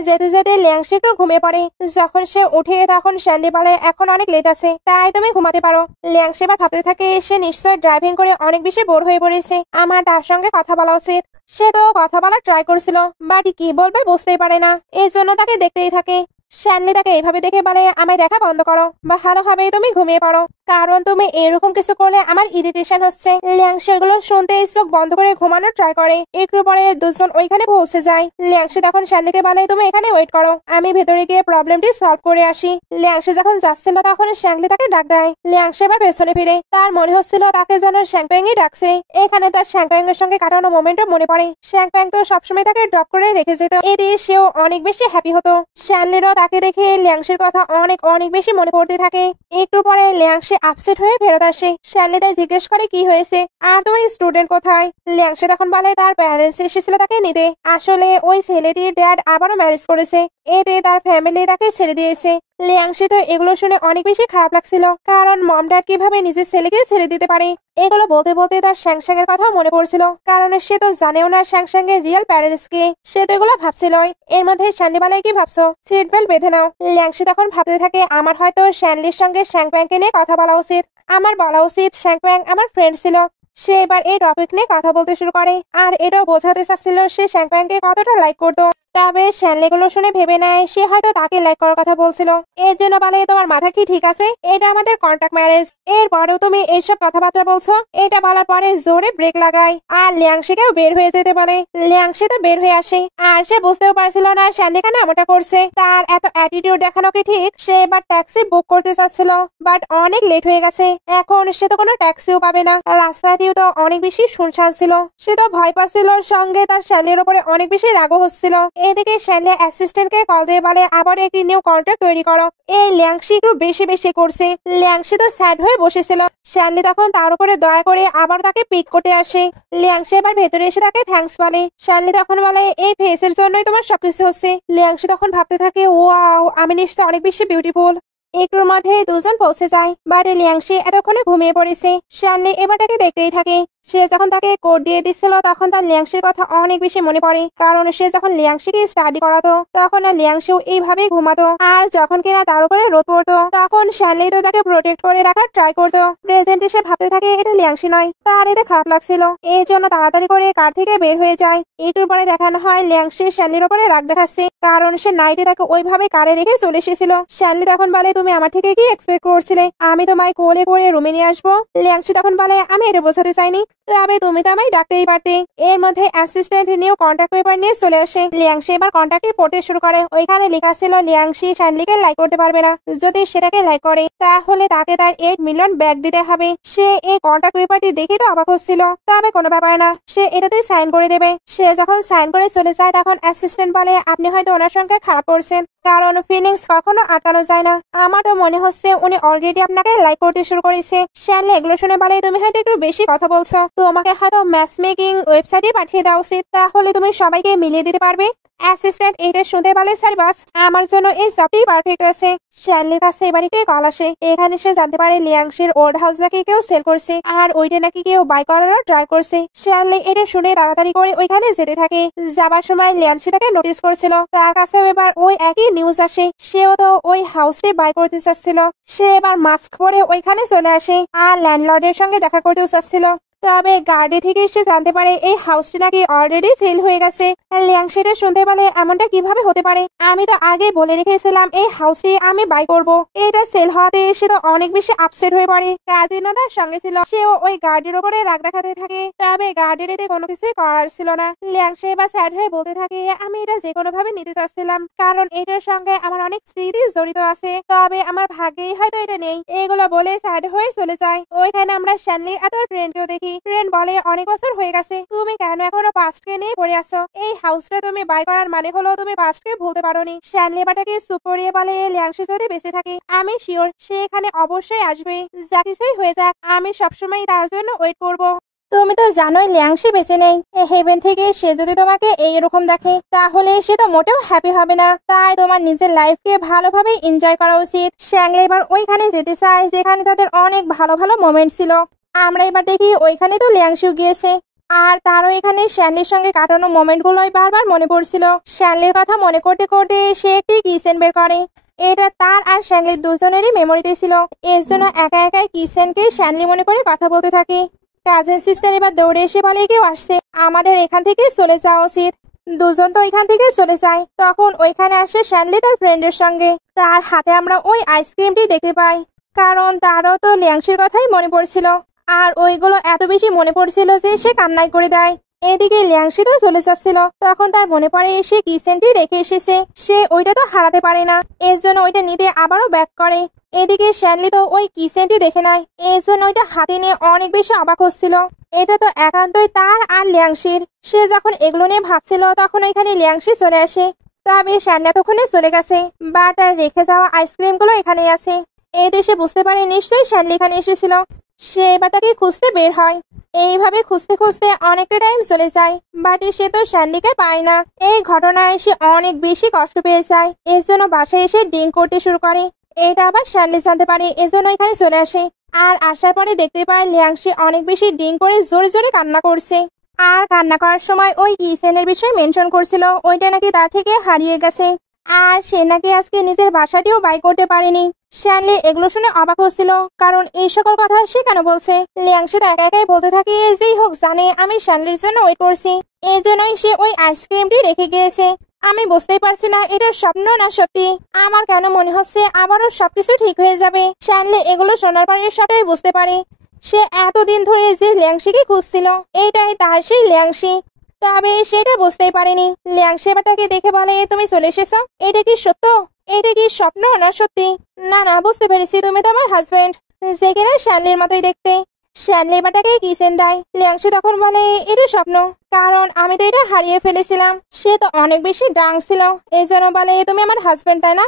যেতে যেতে লিয়াংশি একটু ঘুমিয়ে পড়ে, যখন সে উঠে তখন শ্যানলি বলে এখন অনেক লেট আছে, তাই তুমি ঘুমাতে পারো। লিয়াংশি এবার ভাবতে থাকে সে নিশ্চয় ড্রাইভিং করে অনেক বেশি বোর হয়ে পড়েছে, আমার তার সঙ্গে কথা বলা উচিত। সে তো কথা বলার ট্রাই করছিল, বাট কি বলবে বুঝতেই পারে না, এই জন্য তাকে দেখতেই থাকে। শ্যানলি তাকে এইভাবে দেখে বলে আমায় দেখা বন্ধ করো বা ভালোভাবে তুমি ঘুমিয়ে পড়ো, কারণ তুমি এরকম কিছু করলে আমার ইরিটেশন হচ্ছে। লিয়াংশি এগুলো শুনতে চোখ বন্ধ করে ঘুমানোর ট্রাই করে। একটু পরে দুজন ওইখানে পৌঁছে যায়। লিয়াংশি তখন শ্যানলিকে বলে তুমি এখানে ওয়েট করো, আমি ভেতরে গিয়ে প্রবলেমটি সলভ করে আসি। লিয়াংশি যখন যাচ্ছিল তখন শ্যাংলি তাকে ডাক দেয়। লিয়াংশি এবার পেছনে ফিরে, তার মনে হচ্ছিল তাকে যেন শ্যাংপ্যাংই ডাকছে। এখানে তার শ্যাংপ্যাং এর সঙ্গে কাটানো মোমেন্টও মনে পড়ে, শ্যাংপ্যাং তো সবসময় তাকে ড্রপ করে রেখে যেত, এতে সেও অনেক বেশি হ্যাপি হতো। শ্যানলিরও তাকে দেখে লিয়াংশির কথা অনেক অনেক বেশি মনে পড়তে থাকে। একটু পরে লিয়াংশি আপসেট হয়ে ফেরত আসে। শ্যানলি তাই জিজ্ঞেস করে কি হয়েছে আর তোমার স্টুডেন্ট কোথায়? লিয়াংশি তখন বলে তার প্যারেন্টস এসেছিল তাকে নিতে, আসলে ওই ছেলেটির ড্যাড আবারও ম্যারেজ করেছে, এতে তার ফ্যামিলি তাকে ছেড়ে দিয়েছে। লিয়াংশি তো এগুলো শুনে অনেক বেশি খারাপ লাগছিল, কারণ মম ড্যাড কিভাবে নিজের ছেলেকে ছেড়ে দিতে পারে। এগুলো বলতে বলতে তার শ্যাংশাং এর কথাও মনে পড়ছিল, কারণ সে তো জানেও না শ্যাংশাং এর রিয়েল প্যারেন্টস কে, সে তো এগুলো ভাবছিল। এর মধ্যে শ্যানলি বলে কি ভাবছো, সিট বেল্ট বেঁধে নাও। লিয়াংশি তখন ভাবতে থাকে আমার হয়তো শ্যানলির সঙ্গে শ্যাংপ্যাংকে নিয়ে কথা বলা উচিত, আমার বলা উচিত শ্যাংপ্যাং আমার ফ্রেন্ড ছিল। সে এবার এই টপিক নিয়ে কথা বলতে শুরু করে, আর এটাও বোঝাতে চাচ্ছিল সে শ্যাংপ্যাংকে কতটা লাইক করতো। তবে শ্যানলি গুলো শুনে ভেবে নেয় সে হয়তো তাকে লাইক করার কথা বলছিল, এর জন্য বলে তোমার মাথা কি ঠিক আছে, এটা আমাদের কন্ট্যাক্ট ম্যারেজ, এরপরেও তুমি এইসব কথাবার্তা বলছো। এটা বলার পরে জোরে ব্রেক লাগায় আর লিয়াংশিকেও বের হয়ে যেতে বলে। লিয়াংশি তো বের হয়ে আসে, আর সে বুঝতেও পারছিল না শ্যানলি কেন এমনটা করছে, তার এত অ্যাটিটিউড দেখানো কি ঠিক। সে এবার ট্যাক্সি বুক করতে চাচ্ছিল, বাট অনেক লেট হয়ে গেছে, এখন সে তো কোনো ট্যাক্সিও পাবে না, রাস্তাটিও তো অনেক বেশি শুনশান ছিল। সে তো ভয় পাচ্ছিল, সঙ্গে তার শ্যানলির উপরে অনেক বেশি রাগও হচ্ছিল। এদিকে শ্যানলি অ্যাসিস্ট্যান্টকে কল দিয়ে বলে আবার একটি নিউ কন্ট্রাক্ট তৈরি করো। এই লিয়াংশি একটু বেশি বেশি করছে। লিয়াংশি তো স্যাড হয়ে বসেছিল, শ্যানলি তখন তার উপরে দয়া করে আবার তাকে পিক করতে আসে। লিয়াংশি এবার ভেতরে এসে তাকে থ্যাঙ্কস বলে। শ্যানলি তখন বলে এই ফেসের জন্যই তোমার সবকিছু হচ্ছে। লিয়াংশি তখন ভাবতে থাকে ওয়াও আমি নিশ্চয় অনেক বেশি বিউটিফুল। একটুর মধ্যে দুজন পৌঁছে যায়, বাট লিয়াংশি এতক্ষণে ঘুমিয়ে পড়েছে। শ্যানলি এবার তাকে দেখতেই থাকে। সে যখন তাকে কোড দিয়ে দিচ্ছিল তখন তার লিয়াংশির কথা অনেক বেশি মনে পড়ে, কারণ সে যখন লিয়াংশিকে স্টাডি করাতো তখন লিয়াংশিও এইভাবেই ঘুমাতো, আর যখন কিনা তার উপরে রোদ পড়তো তখন শ্যানলি তো তাকে প্রোটেক্ট করে রাখার ট্রাই করতো। প্রেজেন্টে সে ভাবতে থাকে এটা লিয়াংশি নয়, তার এতে খারাপ লাগছিল, এই জন্য তাড়াতাড়ি করে কার থেকে বের হয়ে যায়। একটু পরে দেখানো হয় লিয়াংশি শ্যানলির উপরে রাগ দেখাচ্ছে, কারণ সে নাইটে তাকে ওইভাবে কারে রেখে চলে এসেছিল। শ্যানলি তখন বলে তুমি আমার থেকে কি এক্সপেক্ট করছিলে, আমি তোমায় কোলে করে রুমে নিয়ে আসবো। লিয়াংশি তখন বলে আমি এটা বোঝাতে চাইনি, তবে তুমি তো আমায় ডাকতেই পারতে। এর মধ্যে অ্যাসিস্ট্যান্ট নিয়েও কন্ট্যাক্ট পেপার নিয়ে চলে আসে। লিয়াংশি এবার কন্ট্যাক্টে পড়তে শুরু করে। ওইখানে লেখা ছিল লিয়াংশি শ্যানলিকে লাইক করতে পারবে না, যদি সেটাকে লাইক করে তাহলে তাকে তার 8 মিলিয়ন ব্যাগ দিতে হবে। সে এই কন্ট্যাক্ট পেপারটি দেখে তো অবাক হচ্ছিল, তবে কোনো ব্যাপার না, সে এটাতে সাইন করে দেবে। সে যখন সাইন করে চলে যায় তখন অ্যাসিস্ট্যান্ট বলে আপনি হয়তো ওনার সঙ্গে খারাপ করছেন, কারণ ফিলিংস কখনো আটকানো যায় না। আমার তো মনে হচ্ছে উনি অলরেডি আপনাকে লাইক করতে শুরু করেছে। শ্যানলি এগুলো শুনে বলে তুমি হয়তো একটু বেশি কথা বলছো, তোমাকে হয়তো ম্যাচ মেকিং ওয়েবসাইটে পাঠিয়ে দেওয়া উচিত, তাহলে তুমি সবাইকে মিলিয়ে দিতে পারবে। অ্যাসিস্ট্যান্ট এটা শুনতে বলে স্যার বাস, আমার জন্য এই জবটি পারফেক্ট আছে। শ্যানলির কাছে এবার একটি কল আসে, এখানে সে জানতে পারে লিয়াংশির ওল্ড হাউস নাকি কেউ সেল করছে, আর ওইটা নাকি কেউ বাই করারও ট্রাই করছে। শ্যানলি এটা শুনে তাড়াতাড়ি করে ওইখানে যেতে থাকে। যাবার সময় লিয়াংশি তাকে নোটিস করছিল, তার কাছেও এবার ওই একই নিউজ আসে, সেও তো ওই হাউসে বাই করতে চাচ্ছিল। সে এবার মাস্ক পরে ওইখানে চলে আসে আর ল্যান্ডলর্ডের সঙ্গে দেখা করতেও চাচ্ছিল, তবে গার্ডে থেকে সে জানতে পারে এই হাউসটি নাকি অলরেডি সেল হয়ে গেছে। লিয়াংশি এটা শুনতে পারে এমনটা কিভাবে হতে পারে, আমি তো আগে বলে রেখেছিলাম এই হাউসে আমি বাই করব। এটা সেল হওয়াতে সে তো অনেক বেশি আপসেট হয়ে পড়ে। কাজিনো তার সঙ্গে ছিল, সেও ওই গার্ডের উপরে রাগ দেখাতে থাকে, তবে গার্ডের এতে কোনো কিছুই করার ছিল না। লিয়াংশি এবার স্যাড হয়ে বলতে থাকে আমি এটা যে কোনো ভাবে নিতে চাচ্ছিলাম, কারণ এটার সঙ্গে আমার অনেক স্মৃতি জড়িত আছে, তবে আমার ভাগ্যেই হয়তো এটা নেই। এগুলো বলে স্যাড হয়ে চলে যায়। ওইখানে আমরা শ্যানলি আর তার ফ্রেন্ডকেও দেখি। ফ্রেন্ড বলে অনেক বছর হয়ে গেছে, তুমি কেন এখনো পাস্টকে নিয়ে পড়ে আসো? এই হাউসটা তুমি বাই করার মানে হলো তুমি পাস্টকে ভুলতে পারোনি। শ্যানলি বাটাকে চুপ করিয়ে বলে লিয়াংশি যদি বেঁচে থাকে আমি শিওর সে এখানে অবশ্যই আসবে, যা কিছুই হয়ে যাক আমি সবসময় তার জন্য ওয়েট করবো। তুমি তো জানোই লিয়াংশি বেঁচে নেই, হেভেন থেকে সে যদি তোমাকে এইরকম দেখে তাহলে সে তো মোটেও হ্যাপি হবে না, তাই তোমার নিজের লাইফকে ভালোভাবে এনজয় করা উচিত। শ্যাংলি এবার ওইখানে যেতে চায় যেখানে তাদের অনেক ভালো ভালো মোমেন্ট ছিল। আমরা এবার দেখি ওইখানে তো লিয়াংশিও গিয়েছে, আর তারও এখানে শ্যানলির সঙ্গে কাটানো মোমেন্ট গুলোই বারবার মনে পড়ছিল। শ্যানলির কথা মনে করতে করতে সে একটি কিচেন বের করে, এটা তার আর শ্যানলির দুজনেরই মেমোরিতে ছিল। এর জন্য একা একাই কিচেনকে শ্যানলি মনে করে কথা বলতে থাকে। কাজিন সিস্টার এবার দৌড়ে এসে বলে কেউ আসছে, আমাদের এখান থেকে চলে যাওয়া উচিত। দুজন তো ওইখান থেকে চলে যায়। তখন ওইখানে আসে শ্যানলি তার ফ্রেন্ডের সঙ্গে, তার হাতে আমরা ওই আইসক্রিমটি দেখতে পাই, কারণ তারও তো লিয়াংশির কথাই মনে পড়ছিল, আর ওইগুলো এত বেশি মনে পড়ছিল যে সে কান্নাই করে দেয়। এদিকে লিয়াংশি তো চলে যাচ্ছিল, তখন তার মনে পড়ে সে কিচেনটি রেখে এসেছে, সে ওইটা তো হারাতে পারে না, এর জন্য ওইটা নিতে আবারও ব্যাক করে। এদিকে শ্যানলি তো ওই কিচেনটি দেখে নেয়, এর জন্য ওইটা হাতে নিয়ে অনেক বেশি অবাক হচ্ছিল। এটা তো একান্তই তার আর লিয়াংশির। সে যখন এগুলো নিয়ে ভাবছিল তখন ওইখানে লিয়াংশি চলে আসে, তবে শ্যানলি তখনই চলে গেছে, বা তার রেখে যাওয়া আইসক্রিম গুলো এখানে আছে। এতে সে বুঝতে পারে নিশ্চয়ই শ্যানলি এখানে এসেছিল। সে এবার তাকে খুঁজতে বের হয়। এইভাবে খুঁজতে খুঁজতে অনেকটা টাইম চলে যায়, বাট সে তো শ্যানলিকে পায় না। এই ঘটনায় সে অনেক বেশি কষ্ট পেয়ে যায়, এর জন্য বাসায় এসে ড্রিঙ্ক করতে শুরু করে। এটা আবার শ্যানলি জানতে পারে, এজন্য এখানে চলে আসে। আর আসার পরে দেখতে পায় লিয়াংশি অনেক বেশি ড্রিঙ্ক করে জোরে জোরে কান্না করছে, আর কান্না করার সময় ওই কিচেনের বিষয়ে মেনশন করছিল ওইটা নাকি তার থেকে হারিয়ে গেছে, আর সে নাকি আজকে নিজের বাসাটিও বাই করতে পারেনি। শ্যানলি এগুলো শুনে অবাক হচ্ছিল, কারণ এই সকল কথা সে কেন বলছে। লিয়াংশি তো একা একাই বলতে থাকে যেই হোক জানে আমি শ্যানলির জন্য ওয়েট করছি, এই জন্যই সে ওই আইসক্রিমটি রেখে গিয়েছে। আমি বুঝতেই পারছি না এটা স্বপ্ন না সত্যি, আমার কেন মনে হচ্ছে আবারও সবকিছু ঠিক হয়ে যাবে। শ্যানলি এগুলো শোনার পরে সবটাই বুঝতে পারে, সে এতদিন ধরে যে লিয়াংশিকে খুঁজছিল এটাই তার সেই লিয়াংশি, তবে সেটা বুঝতেই পারেনি। লিয়াংশি এবার তাকে দেখে বলে তুমি চলে এসেছো, এটা কি সত্য, এটা কি স্বপ্ন না সত্যি? না না, বুঝতে পেরেছি তুমি তো আমার হাজবেন্ড, যে কিনা শ্যানলির মতোই দেখতে। শ্যানলি এবার তাকে কিসেন দেয়। লিয়াংশি তখন বলে এটা স্বপ্ন, কারণ আমি তো এটা হারিয়ে ফেলেছিলাম। সে তো অনেক বেশি ড্রাঙ্ক ছিল, এই জন্য বলে তুমি আমার হাজবেন্ড তাই না,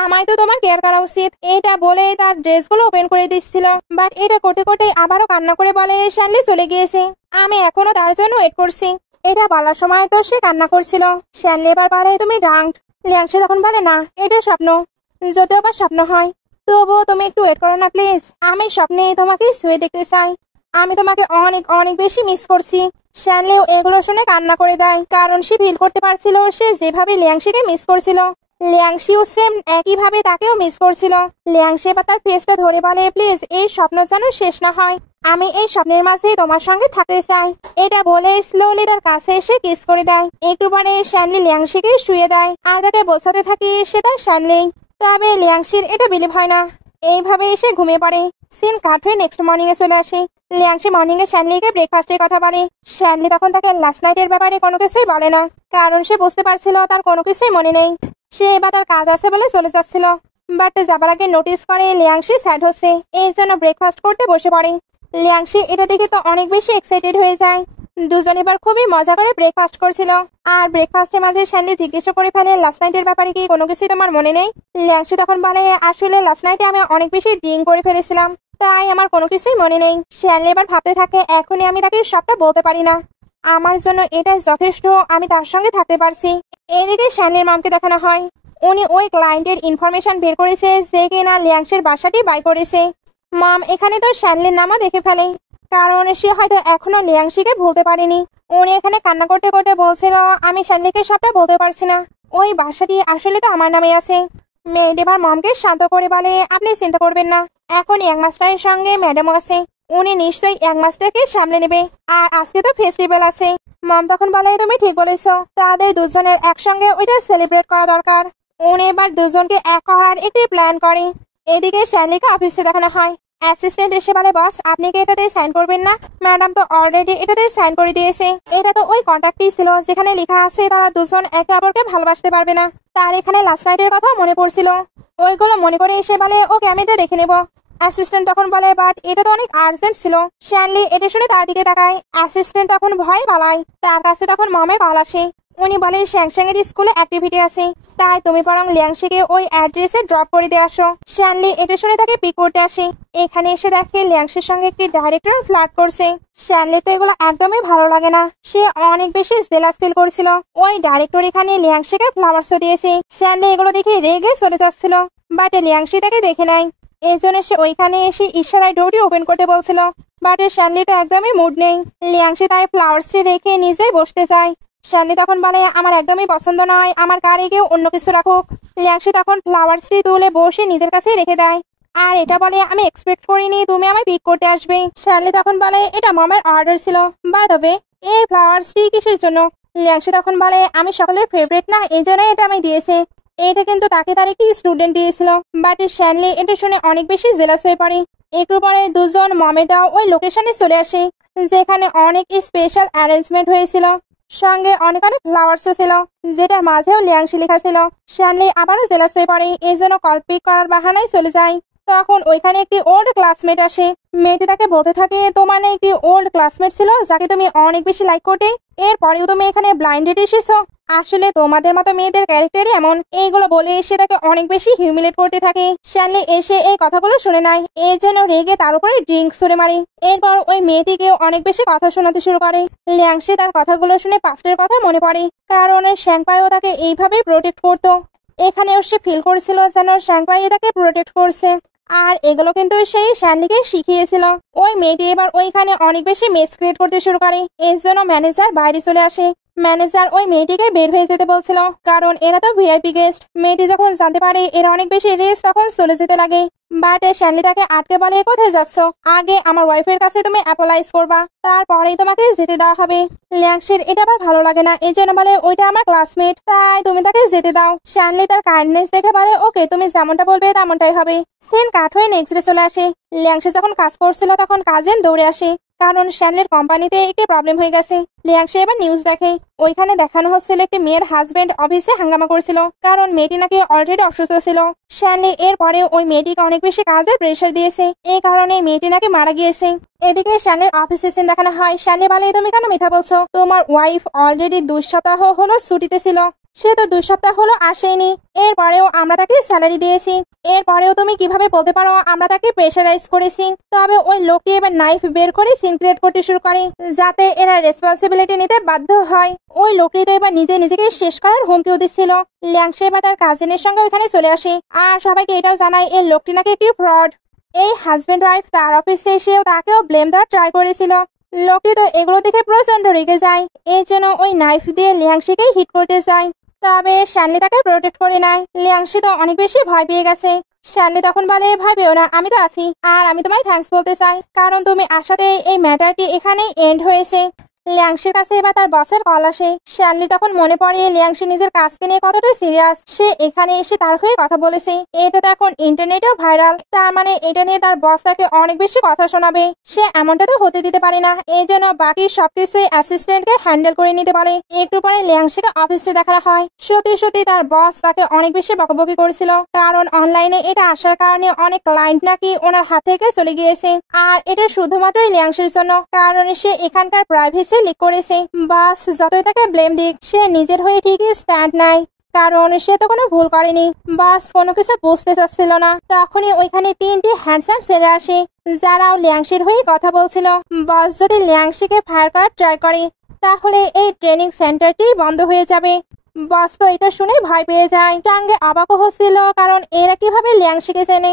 আমায় তো তোমার কেয়ার করা উচিত। এটা বলে তার ড্রেসগুলো ওপেন করে দিচ্ছিল, বাট এটা করতে করতে আবারও কান্না করে বলে শ্যানলি চলে গিয়েছে, আমি এখনো তার জন্য ওয়েট করছি। এটা বলার সময় তো সে কান্না করছিল। শ্যানলি এবার বলে তুমি ড্রাঙ্ক। লিয়াংশি তখন বলে না এটা স্বপ্ন, যদিও আবার স্বপ্ন হয় তবুও তুমি একটু ওয়েট করো না প্লিজ, আমি স্বপ্নে তোমাকে শুয়ে দেখতে চাই। আমি তোমাকে অনেক অনেক বেশি মিস করছি। শ্যানলিও এগুলো শুনে কান্না করে দেয়, কারণ সে ফিল করতে পারছিল সে যেভাবে লিয়াংশিকে মিস করছিল, লিয়াংশিও সেম একইভাবে তাকেও মিস করছিল। লিয়াংশি এবার তার ফেসটা ধরে বলে, প্লিজ এই স্বপ্ন যেন শেষ না হয়, আমি এই স্বপ্নের মাঝেই তোমার সঙ্গে থাকতে চাই। এটা বলে স্লোলি তার কাছে এসে কিস করে দেয়। একটু পরে শ্যানলি লিয়াংশিকে শুয়ে দেয় আর তাকে বোঝাতে থাকে সে তার শ্যানলি। তবে লিয়াংশির এটা বিলিভ হয় না। এইভাবে এসে ঘুমিয়ে পড়ে। সিন কাট হয়ে নেক্সট মর্নিং এ চলে আসে। লিয়াংশি মর্নিং এ শ্যানলিকে ব্রেকফাস্টের কথা বলে। শ্যানলি তখন তাকে লাস্ট নাইটের ব্যাপারে কোনো কিছুই বলে না, কারণ সে বুঝতে পারছিল তার কোনো কিছুই মনে নেই। সে এবার তার কাজ আছে বলে চলে যাচ্ছিল, বাট যাবার আগে নোটিস করে লিয়াংশি স্যাড হচ্ছে, এই জন্য ব্রেকফাস্ট করতে বসে পড়ে। লিয়াংশি এটা দেখে তো অনেক বেশি এক্সাইটেড হয়ে যায়। দুজন এবার খুবই মজা করে ব্রেকফাস্ট করছিল। আর ব্রেকফাস্টের মাঝে শ্যানলি জিজ্ঞেস করে ফেলে, লাস্ট নাইটের ব্যাপারে কি কোনো কিছুই তোমার মনে নেই? লিয়াংশি তখন বলে, আসলে লাস্ট নাইটে আমি অনেক বেশি ড্রিঙ্ক করে ফেলেছিলাম, তাই আমার কোনো কিছুই মনে নেই। শ্যানলি এবার ভাবতে থাকে, এখনই আমি তাকে সবটা বলতে পারি না, আমার জন্য এটাই যথেষ্ট, আমি তার সঙ্গে থাকতে পারছি। এদিকে শ্যানলির মামকে দেখানো হয়, উনি ওই ক্লায়েন্টের ইনফরমেশন বের করেছে যে কিনা লিয়াংশের বাসাটি বাই করেছে। মাম এখানে তো শ্যানলির নামও দেখে ফেলে, কারণ সে হয়তো এখনো লিয়াংশিকে ভুলতে পারেনি। উনি এখানে কান্না করতে করতে বলছিল, আমি শ্যানলিকে সবটা বলতে পারছি না, ওই বাসাটি আসলে তো আমার নামে আছে। মেয়েড এবার মমকে শান্ত করে বলে, আপনি চিন্তা করবেন না, এখন ইয়াং মাস্টারের সঙ্গে ম্যাডামও আছে, উনি নিশ্চয়ই ইয়াং মাস্টারকে সামলে নেবে। আর আজকে তো ফেস্টিভ্যাল আছে। মম তখন বলে, তুমি ঠিক বলেছ, তাদের দুজনের একসঙ্গে ওইটা সেলিব্রেট করা দরকার। উনি এবার দুজনকে এক করার একটি প্ল্যান করে। এদিকে শ্যানলিকে অফিসে দেখানো হয়। অ্যাসিস্ট্যান্ট এসে বলে, বস আপনি কি এটাতে সাইন করবেন না? ম্যাডাম তো অলরেডি এটাতে সাইন করে দিয়েছে। এটা তো ওই কন্ট্রাক্টই ছিল যেখানে লেখা আছে তারা দুজন একে অপরকে ভালোবাসতে পারবে না। তার এখানে লাস্ট নাইটের কথা মনে পড়ছিল, ওইগুলো মনে করে এসে বলে, ওকে আমি এটা দেখে নেবো। অ্যাসিস্ট্যান্ট তখন বলে, বাট এটা তো অনেক আর্জেন্ট ছিল। শ্যানলি এটা শুনে তার দিকে তাকায়। অ্যাসিস্ট্যান্ট তখন ভয় পালায়। তার কাছে তখন মমের কল আসে। উনি বলে, শ্যাংশ্যাংয়ের স্কুলে অ্যাক্টিভিটি আছে, তাই তুমি বরং লিয়াংশিকে ওই অ্যাড্রেসে ড্রপ করে দিয়ে আসো। শ্যানলি এটা শুনে তাকে পিক করতে আসে। এখানে এসে দেখে লিয়াংশির সঙ্গে একটি ডাইরেক্টর ফ্লার্ট করছে। শ্যানলি তো এগুলো একদমই ভালো লাগে না, সে অনেক বেশি জেলাস ফিল করছিল। ওই ডাইরেক্টর এখানে লিয়াংশিকে ফ্লাওয়ার্সও দিয়েছে। শ্যানলি এগুলো দেখে রেগে চলে যাচ্ছিল, বাট লিয়াংশি তাকে দেখে নেয়। এই জন্য সে ওইখানে এসে ইশারায় ডোরটি ওপেন করতে বলছিল, বাট শ্যানলি তো একদমই মুড নেই। লিয়াংশি তাই ফ্লাওয়ার্সটি রেখে নিজেই বসতে চায়। শ্যানলি তখন বলে, আমার একদমই পছন্দ নয়, আমার কারে কেউ অন্য কিছু রাখুক। লিয়াংশি তখন ফ্লাওয়ার্সটি তুলে বসে নিজের কাছে রেখে দেয়, আর এটা বলে, আমি এক্সপেক্ট করিনি তুমি আমায় পিক করতে আসবে। শ্যানলি তখন বলে, এটা মমের অর্ডার ছিল, বাই দ্য ওয়ে এই ফ্লাওয়ার্সটি কিসের জন্য? লিয়াংশি তখন বলে, আমি সকলের ফেভারিট না, এই জন্যই এটা আমি দিয়েছে। এটা কিন্তু তাকে তার একটি স্টুডেন্ট দিয়েছিল। বাট শ্যানলি এটা শুনে অনেক বেশি জেলাস হয়ে পড়ে। একটু পরে দুজন মমেটাও ওই লোকেশনে চলে আসে, যেখানে অনেক স্পেশাল অ্যারেঞ্জমেন্ট হয়েছিল, সঙ্গে অনেক অনেক ফ্লাওয়ার্সও ছিল, যেটার মাঝেও লিয়াংশি লেখা ছিল। শ্যানলি আবারও জেলাস হয়ে পড়ে, এই জন্য কল পিক করার বাহানায় চলে যায়। তখন ওইখানে একটি ওল্ড ক্লাসমেট আসে। মেয়েটি তাকে বলতে থাকে, তোমার না একটি ওল্ড ক্লাসমেট ছিল যাকে তুমি অনেক বেশি লাইক করতে, এরপরেও তুমি এখানে ব্লাইন্ড ডেটে এসেছো? আসলে তোমাদের মতো মেয়েদের ক্যারেক্টারই এমন। এইগুলো বলে এসে তাকে অনেক বেশি হিউমিলেট করতে থাকে। শ্যানলি এসে এই কথাগুলো শুনে নেয়, এই জন্য রেগে তার উপরে ড্রিঙ্কস ছুড়ে মারে। এরপর ওই মেয়েটিকে অনেক বেশি কথা শোনাতে শুরু করে। লিয়াংশি তার কথাগুলো শুনে পাস্টের কথা মনে পড়ে, কারণ শ্যাংপাইও তাকে এইভাবেই প্রোটেক্ট করতো। এখানেও সে ফিল করছিল যেন শ্যাংপাই তাকে প্রোটেক্ট করছে, আর এগুলো কিন্তু সেই শ্যানলিকে শিখিয়েছিল। ওই মেয়েটি এবার ওইখানে অনেক বেশি মেস ক্রিয়েট করতে শুরু করে। এর জন্য ম্যানেজার বাইরে চলে আসে। ম্যানেজার ওই মেয়েটিকে বের হয়ে যেতে বলছিল, কারণ এরা তো ভিআইপি গেস্ট। মেয়েটি যখন জানতে পারে এরা অনেক বেশি রিস্ক, তখন চলে যেতে লাগে। বাট শ্যানলি তাকে আটকে বলে, কোথায় যাচ্ছ? আগে আমার ওয়াইফের কাছে তুমি অ্যাপোলাইজ করবা, তারপরেই তোমাকে যেতে দেওয়া হবে। লিয়াংশির এটা আবার ভালো লাগে না, এই জন্য বলে, ওইটা আমার ক্লাসমেট, তাই তুমি তাকে যেতে দাও। শ্যানলি তার কাইন্ডনেস দেখে বলে, ওকে তুমি যেমনটা বলবে তেমনটাই হবে। সিন কাট হয়ে নেক্সট ডে চলে আসে। লিয়াংশি যখন কাজ করছিল তখন কাজিন দৌড়ে আসে, কারণ শ্যানলির কোম্পানিতে একটি প্রবলেম হয়ে গেছে। লিয়াংশি এবার নিউজ দেখে। ওইখানে দেখানো হচ্ছিল একটি মেয়ের হাজবেন্ড অফিসে হাঙ্গামা করছিল, কারণ মেয়েটি নাকি অলরেডি অসুস্থ ছিল। শ্যানলি এরপরে ওই মেয়েটিকে অনেক বেশি কাজের প্রেশার দিয়েছে, এই কারণে মেয়েটি নাকি মারা গিয়েছে। এদিকে শ্যানলির অফিসে সিন দেখানো হয়। শ্যানলি বলে, তুমি কেন মিথ্যা বলছো? তোমার ওয়াইফ অলরেডি 2 সপ্তাহ হলো ছুটিতে ছিল, সে তো 2 সপ্তাহ হলো আসেনি। এরপরেও আমরা তাকে স্যালারি দিয়েছি, এরপরেও তুমি কিভাবে বলতে পারো আমরা তাকে প্রেশারাইজ করেছি? তবে ওই লোকটি এবার নাইফ বের করে সিন ক্রিয়েট করতে শুরু করে, যাতে এরা রেসপন্সিবিলিটি নিতে বাধ্য হয়। ওই লোকটি তো এবার নিজেকে শেষ করার হুমকিও দিচ্ছিল। লিয়াংশি এবার তার কাজিনের সঙ্গে ওইখানে চলে আসে, আর সবাইকে এটাও জানায় এই লোকটি নাকি একটি ফ্রড। এই হাজবেন্ড ওয়াইফ তার অফিসে এসেও তাকেও ব্লেম দেওয়ার ট্রাই করেছিল। লোকটি তো এগুলো দেখে প্রচন্ড রেগে যায়, এই জন্য ওই নাইফ দিয়ে লিয়াংশিকেই হিট করতে চায়। তবে শানলি তাকে প্রোটেক্ট করে নেয়। লিয়াংশি তো অনেক বেশি ভয় পেয়ে গেছে। শানলি তখন বলে, ভয় পেও না, আমি তো আছি, আর আমি তোমায় থ্যাঙ্কস বলতে চাই, কারণ তুমি আসাতে এই ম্যাটারটি এখানেই এন্ড হয়েছে। লিয়াংশির কাছে এবার তার বসের কল আসে। শানলি তখন মনে পড়ে লিয়াংশি নিজের কাজকে নিয়ে কতটা সিরিয়াস। সে এখানে এসে তার হয়ে কথা বলেছে, এটা তো এখন ইন্টারনেটেও ভাইরাল, তার মানে এটা নিয়ে তার বস তাকে অনেক বেশি কথা শোনাবে। সে এমনটা তো হতে দিতে পারে না, এই জন্য বাকি সবকিছুই অ্যাসিস্ট্যান্টকে হ্যান্ডেল করে নিতে পারে। একটু পরে লিয়াংশিকে অফিসে দেখা হয়। সত্যি সত্যি তার বস তাকে অনেক বেশি বকাবকি করেছিল, কারণ অনলাইনে এটা আসার কারণে অনেক ক্লায়েন্ট নাকি ওনার হাত থেকে চলে গিয়েছে। আর এটা শুধুমাত্রই লিয়াংশির জন্য, কারণ সে এখানকার প্রাইভেসি লিক করেছে। বাস যতই তাকে ব্লেম দিক, সে নিজের হয়ে ঠিকই স্ট্যান্ড নেয়, কারণ সে তো কোনো ভুল করেনি। বাস কোনো কিছু বুঝতে চাচ্ছিল না। তখনই ওইখানে 3টি হ্যান্ডসাম ছেলে আসে, যারাও লিয়াংশির হয়ে কথা বলছিল। বাস যদি লিয়াংশিকে ফায়ার করার ট্রাই করে, তাহলে এই ট্রেনিং সেন্টারটি বন্ধ হয়ে যাবে। বস তো এটা শুনে ভয় পেয়ে যায়, সঙ্গে অবাকও হচ্ছিল, কারণ এরা কিভাবে লিয়াংশিকে চেনে।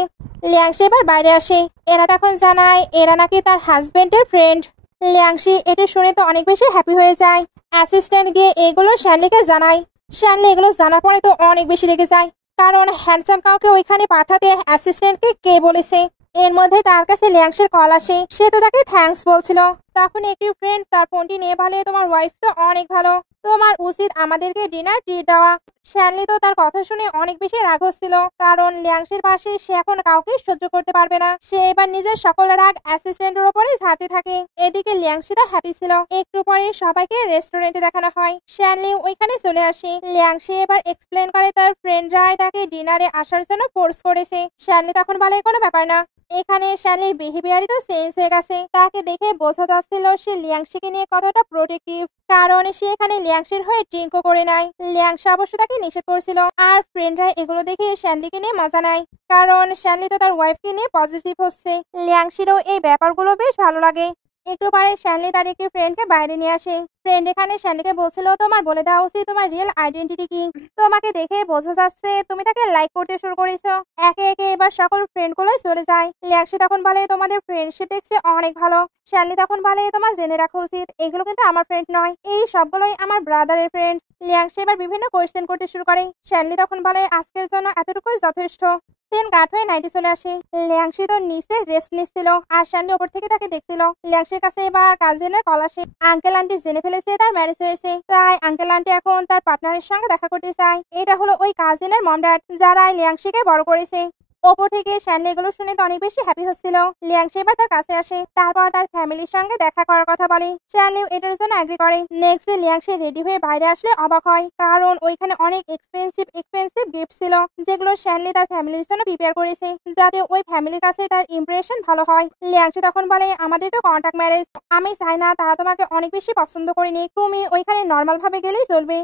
লিয়াংশি এবার বাইরে আসে। এরা তখন জানায় এরা নাকি তার হাজবেন্ডের ফ্রেন্ড। লিয়াংশি এটা শুনে তো অনেক বেশি হ্যাপি হয়ে যায়। অ্যাসিস্ট্যান্ট গিয়ে এগুলো শানলিকে জানায়। শানলি এগুলো জানার পরে তো অনেক বেশি রেগে যায়, কারণ হ্যান্ডসাম কাউকে ওইখানে পাঠাতে অ্যাসিস্ট্যান্টকে কে বলেছে। এর মধ্যে তার কাছে লিয়াংশির কল আসে। সে তো তাকে থ্যাঙ্কস বলছিল। তখন একটি ফ্রেন্ড তার ফোনটি নিয়ে বলে, তোমার ওয়াইফ তো অনেক ভালো, তোমার উচিত আমাদেরকে ডিনার ট্রিট দেওয়া। শানলি তো তার কথা শুনে অনেক বেশি রাগ হচ্ছিল, কারণ লিয়াংশির পাশে সে এখন কাউকে সহ্য করতে পারবে না। সে এবার নিজের সকল রাগ অ্যাসিস্ট্যান্টের উপরে ঝাড়তে থাকে। এদিকে লিয়াংশিটা হ্যাপি ছিল। একটু পরে সবাইকে রেস্টুরেন্টে দেখানো হয়। শানলি ওইখানে চলে আসে। লিয়াংশি এবার এক্সপ্লেন করে তার ফ্রেন্ডরাই তাকে ডিনারে আসার জন্য ফোর্স করেছে। শানলি তখন বলে, কোনো ব্যাপার না। এখানে শানলির বিহেভিয়ারই তো চেঞ্জ হয়ে গেছে। তাকে দেখে বোঝা যাচ্ছিল সে লিয়াংশিকে নিয়ে কতটা প্রোটেক্টিভ, কারণ সে এখানে লিয়াংশির হয়ে ড্রিঙ্কও করে নেয়। লিয়াংশি অবশ্য তাকে নিষেধ করছিল। আর ফ্রেন্ডরা এগুলো দেখে শানলিকে নিয়ে মজা নেয়, কারণ শানলি তো তার ওয়াইফকে নিয়ে পজিটিভ হচ্ছে। লিয়াংশিরও এই ব্যাপারগুলো বেশ ভালো লাগে। একটু পরে শানলি তার একটি ফ্রেন্ডকে বাইরে নিয়ে আসে। ফ্রেন্ড এখানে শানলিকে বলছিল, তোমার বলে দেওয়া উচিত তোমার রিয়েল আইডেন্টিটি কি। তোমাকে দেখে বোঝা যাচ্ছে তুমি তাকে লাইক করতে শুরু করেছো। একে একে এবার সকল ফ্রেন্ড গুলোই চলে যায়। লিয়াংশি তখন বলে, তোমাদের ফ্রেন্ডশিপ দেখছে অনেক ভালো। শানলি তখন বলে, তোমার জেনে রাখা উচিত এগুলো কিন্তু আমার ফ্রেন্ড নয়, এই সবগুলোই আমার ব্রাদারের ফ্রেন্ড। লিয়াংশি এবার বিভিন্ন কোয়েশ্চেন করতে শুরু করে। শানলি তখন বলে, আজকের জন্য এতটুকুই যথেষ্ট। সেন গার্ড হয়ে নাইটে চলে আসে। লিয়াংশি তো নিচে রেস্ট নিচ্ছিল, আর শানলি ওপর থেকে তাকে দেখছিল। লিয়াংশির কাছে এবার কাজিনের কল আসে। আঙ্কেল আন্টি জেনে ফেলেছে তার ম্যারেজ হয়েছে, তাই আঙ্কেল আন্টি এখন তার পার্টনারের সঙ্গে দেখা করতে চায়। এটা হলো ওই কাজিনের মম ড্যাড, যারা লিয়াংশিকে বড় করেছে। ওপর থেকে শানলি এগুলো শুনে তো অনেক বেশি হ্যাপি হচ্ছিল। লিয়াংশি এবার তার কাছে আসে, তারপর তার ফ্যামিলির সঙ্গে দেখা করার কথা বলে। শানলিও এটার জন্য এগ্রি করে। নেক্সট ডে লিয়াংশি রেডি হয়ে বাইরে আসলে অবাক হয়, কারণ ওইখানে অনেক এক্সপেন্সিভ গিফট ছিল, যেগুলো শানলি তার ফ্যামিলির জন্য প্রিপেয়ার করেছে, যাতে ওই ফ্যামিলির কাছে তার ইমপ্রেশন ভালো হয়। লিয়াংশি তখন বলে, আমাদের তো কন্ট্রাক্ট ম্যারেজ, আমি চাই না তারা তোমাকে অনেক বেশি পছন্দ করেনি, তুমি ওইখানে নর্মাল ভাবে গেলেই চলবে।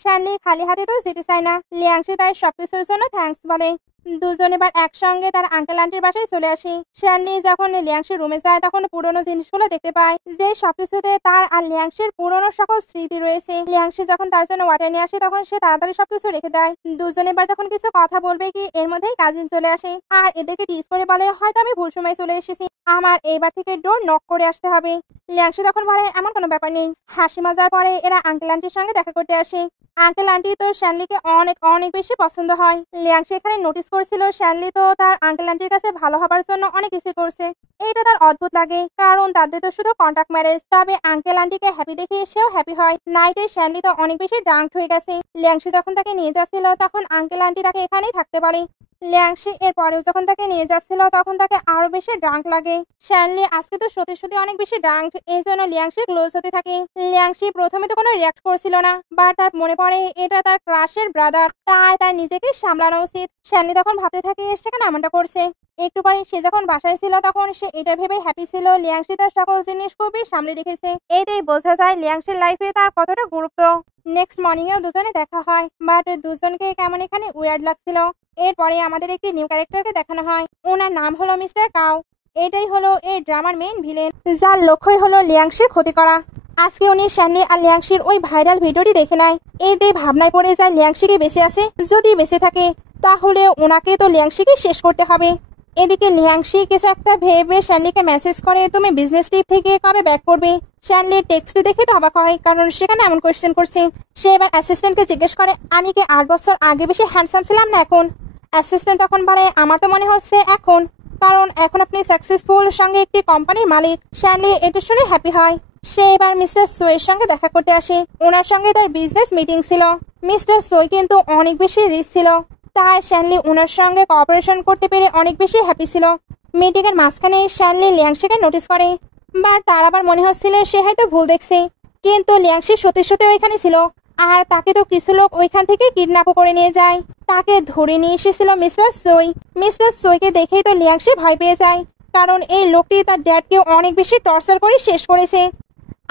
শানলি খালি হাতে তো যেতে চায় না। লিয়াংশি তার সবকিছুর জন্য থ্যাঙ্কস বলে। দুজন এবার একসঙ্গে তার আঙ্কেল আন্টির বাসায় চলে আসে। শানলি যখন লিয়াংশির রুমে যায়, তখন পুরোনো জিনিসগুলো দেখতে পায়, যে সবকিছুতে তার আর লিয়াংশির পুরোনো সকল স্মৃতি রয়েছে। লিয়াংশি যখন তার জন্য ওয়াটার নিয়ে আসে, তখন সে তাড়াতাড়ি সবকিছু রেখে দেয়। দুজন এবার যখন কিছু কথা বলবে কি, এর মধ্যেই কাজিন চলে আসে, আর এদেরকে টিজ করে বলে, হয়তো আমি ভুল সময় চলে এসেছি, আমার এবার থেকে ডোর নক করে আসতে হবে। লিয়াংশি তখন বলে, এমন কোনো ব্যাপার নেই। হাসি মজার পরে এরা আঙ্কেল আন্টির সঙ্গে দেখা করতে আসে। আঙ্কেল আন্টি তো শানলিকে অনেক অনেক বেশি পছন্দ হয়। লিয়াংশি এখানে নোটিস করছিল শানলি তো তার আঙ্কেল আন্টির কাছে ভালো হবার জন্য অনেক কিছু করছে। এইটা তার অদ্ভুত লাগে, কারণ তাদের তো শুধু কন্ট্রাক্ট ম্যারেজ। তবে আঙ্কেল আন্টিকে হ্যাপি দেখে সেও হ্যাপি হয়। নাইটে শানলি তো অনেক বেশি ড্রাঙ্ক হয়ে গেছে। লিয়াংশি যখন তাকে নিয়ে যাচ্ছিল, তখন আঙ্কেল আন্টি তাকে এখানেই থাকতে বলে। লিয়াংশি এর পরেও যখন তাকে নিয়ে যাচ্ছিল, তখন তাকে আরো বেশি ড্রাঙ্ক লাগে। শানলি আজকে তো সত্যি সত্যি অনেক বেশি ড্রাঙ্ক, এই জন্য লিয়াংশি ক্লোজ হতে থাকে। লিয়াংশি প্রথমে তো কোনো রিয়াক্ট করছিল না, বাট তার মনে পড়ে এটা তার ক্রাশের ব্রাদার, তাই তার নিজেকে সামলানো উচিত। শানলি তখন ভাবতে থাকে সেখানে এমনটা করছে। একটু পরে সে যখন বাসায় ছিল, তখন সে এটা ভেবে হ্যাপি ছিল লিয়াংশি তার সকল জিনিস খুবই সামলে রেখেছে। এটাই বোঝা যায় লিয়াংশির লাইফে তার কতটা গুরুত্ব। নেক্সট মর্নিং এও দুজনে দেখা হয়, বাট দুজনকে কেমন এখানে উইয়ার্ড লাগছিল। এরপরে আমাদের একটি নিউ ক্যারেক্টারকে দেখানো হয়। ওনার নাম হলো মিস্টার কাউ। এটাই হলো এই ড্রামার মেইন ভিলেন, যার লক্ষ্যই হলো লিয়াংশির ক্ষতি করা। আজকে উনি শানলি আর লিয়াংশির ওই ভাইরাল ভিডিওটি দেখে নেয়। এতে ভাবনায় পড়ে যায় লিয়াংশি কি বেঁচে আছে, যদি বেঁচে থাকে তাহলে ওনাকে তো লিয়াংশিকে শেষ করতে হবে। এদিকে লিয়াংশি কিছু একটা ভেবে শ্যানলিকে মেসেজ করে, তুমি বিজনেস ট্রিপ থেকে কবে ব্যাক করবে? শ্যানলির টেক্সট দেখে তো অবাক হয়, কারণ সেখানে এমন কোয়েশ্চেন করছে। সে এবার অ্যাসিস্ট্যান্টকে জিজ্ঞেস করে, আমি কি 8 বছর আগে বেশি হ্যান্ডসাম ছিলাম না এখন? অ্যাসিস্ট্যান্ট তখন বলে, আমার তো মনে হচ্ছে এখন, কারণ এখন আপনি সাকসেসফুল সঙ্গে একটি কোম্পানির মালিক। শ্যানলি এটা শুনে হ্যাপি হয়। সে এবার মিস্টার সোয়ের সঙ্গে দেখা করতে আসে। ওনার সঙ্গে তার বিজনেস মিটিং ছিল। মিস্টার সোই কিন্তু অনেক বেশি রিচ ছিল, তাই শ্যানলি ওনার সঙ্গে কোঅপারেশন করতে পেরে অনেক বেশি হ্যাপি ছিল। মিটিং এর মাঝখানে শ্যানলি লিয়াংশিকে নোটিস করে, বা তার আবার মনে হচ্ছিল সে হয়তো ভুল দেখছে, কিন্তু লিয়াংশি সত্যি সত্যি ওইখানে ছিল। আর তাকে তো কিছু লোক ওইখান থেকে কিডন্যাপও করে নিয়ে যায়। তাকে ধরে নিয়ে এসেছিল মিস্টার সোই। মিস্টার সোইকে দেখেই তো লিয়াংশি ভয় পেয়ে যায়, কারণ এই লোকটি তার ড্যাডকে অনেক বেশি টর্চার করে শেষ করেছে।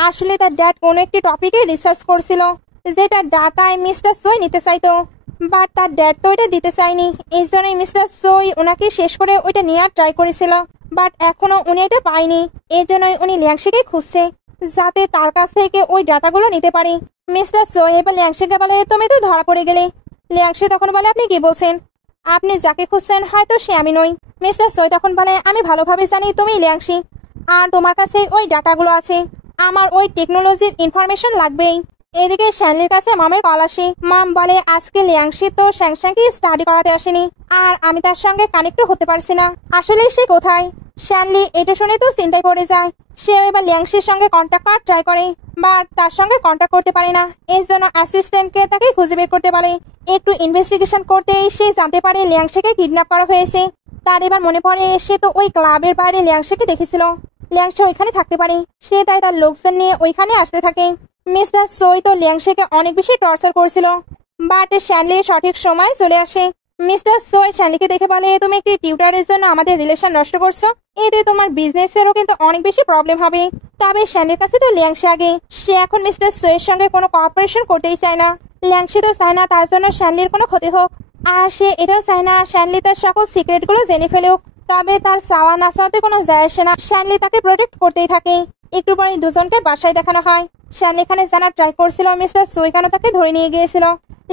আসলে তার ড্যাড কোনো একটি টপিকে রিসার্চ করছিল, যেটা ডাটায় মিস্টার সোই নিতে চাইতো, বাট তার ড্যাড তো এটা দিতে চায়নি। এই জন্যই মিস্টার সোই ওনাকে শেষ করে ওইটা নেওয়ার ট্রাই করেছিল, বাট এখনো উনি এটা পায়নি। এই জন্যই উনি লিয়াংশিকে খুঁজছে, যাতে তার কাছ থেকে ওই ডাটাগুলো নিতে পারে। মিস্টার সোই এবার লিয়াংশিকে বলে, তুমি তো ধরা পড়ে গেলে। লিয়াংশি তখন বলে, আপনি কি বলছেন? আপনি যাকে খুঁজছেন হয়তো সে আমি নই। মিস্টার সোই তখন বলে, আমি ভালোভাবে জানি তুমি লিয়াংশি, আর তোমার কাছে ওই ডাটাগুলো আছে। আমার ওই টেকনোলজির ইনফরমেশন লাগবেই। এদিকে শ্যানলির কাছে মামের কল আসে। মাম বলে, আজকে লিয়াংশি তো শ্যাংশ্যাংকে স্টাডি করাতে আসেনি, আর আমি তার সঙ্গে কানেক্ট হতে পারছি না। আসলে সে কোথায়? শ্যানলি এটা শুনে তো চিন্তায় পড়ে যায়। সে এবার লিয়াংশির সঙ্গে কন্ট্যাক্ট করার ট্রাই করে, বাট তার সঙ্গে কন্ট্যাক্ট করতে পারে না। এর জন্য অ্যাসিস্ট্যান্টকে তাকে খুঁজে বের করতে বলে। একটু ইনভেস্টিগেশন করতেই সে জানতে পারে লিয়াংশিকে কিডন্যাপ করা হয়েছে। তার এবার মনে পড়ে সে তো ওই ক্লাবের বাইরে লিয়াংশিকে দেখেছিল। লিয়াংশি ওইখানে থাকতে পারে, সে তাই তার লোকজন নিয়ে ওইখানে আসতে থাকে। মিস্টার সোই তো লিয়াংশিকে অনেক বেশি টর্চার করছিল, বাট শ্যানলির সঠিক সময় চলে আসে। মিস্টার সোই শ্যানলিকে দেখে বলে, তুমি একটি টিউটারের জন্য আমাদের রিলেশন নষ্ট করছো, এতে তোমার বিজনেসেরও কিন্তু অনেক বেশি প্রবলেম হবে। তবে শ্যানলির কাছে তো লিয়াংশি আগে, সে এখন মিস্টার সোয়ের সঙ্গে কোনো কোঅপারেশন করতেই চায় না। লিয়াংশি তো চায় না তার জন্য শ্যানলির কোনো ক্ষতি হোক, আর সে এটাও চায় না শ্যানলি তার সকল সিক্রেটগুলো জেনে ফেলুক। তবে তার চাওয়া না চাওয়াতে কোনো যায় আসে না, শ্যানলি তাকে প্রোটেক্ট করতেই থাকে। একটু পরে দুজনকে বাসায় দেখানো হয়। শ্যানলি এখানে জানার ট্রাই করছিল মিস্টার সোই কেন তাকে ধরে নিয়ে গিয়েছিল।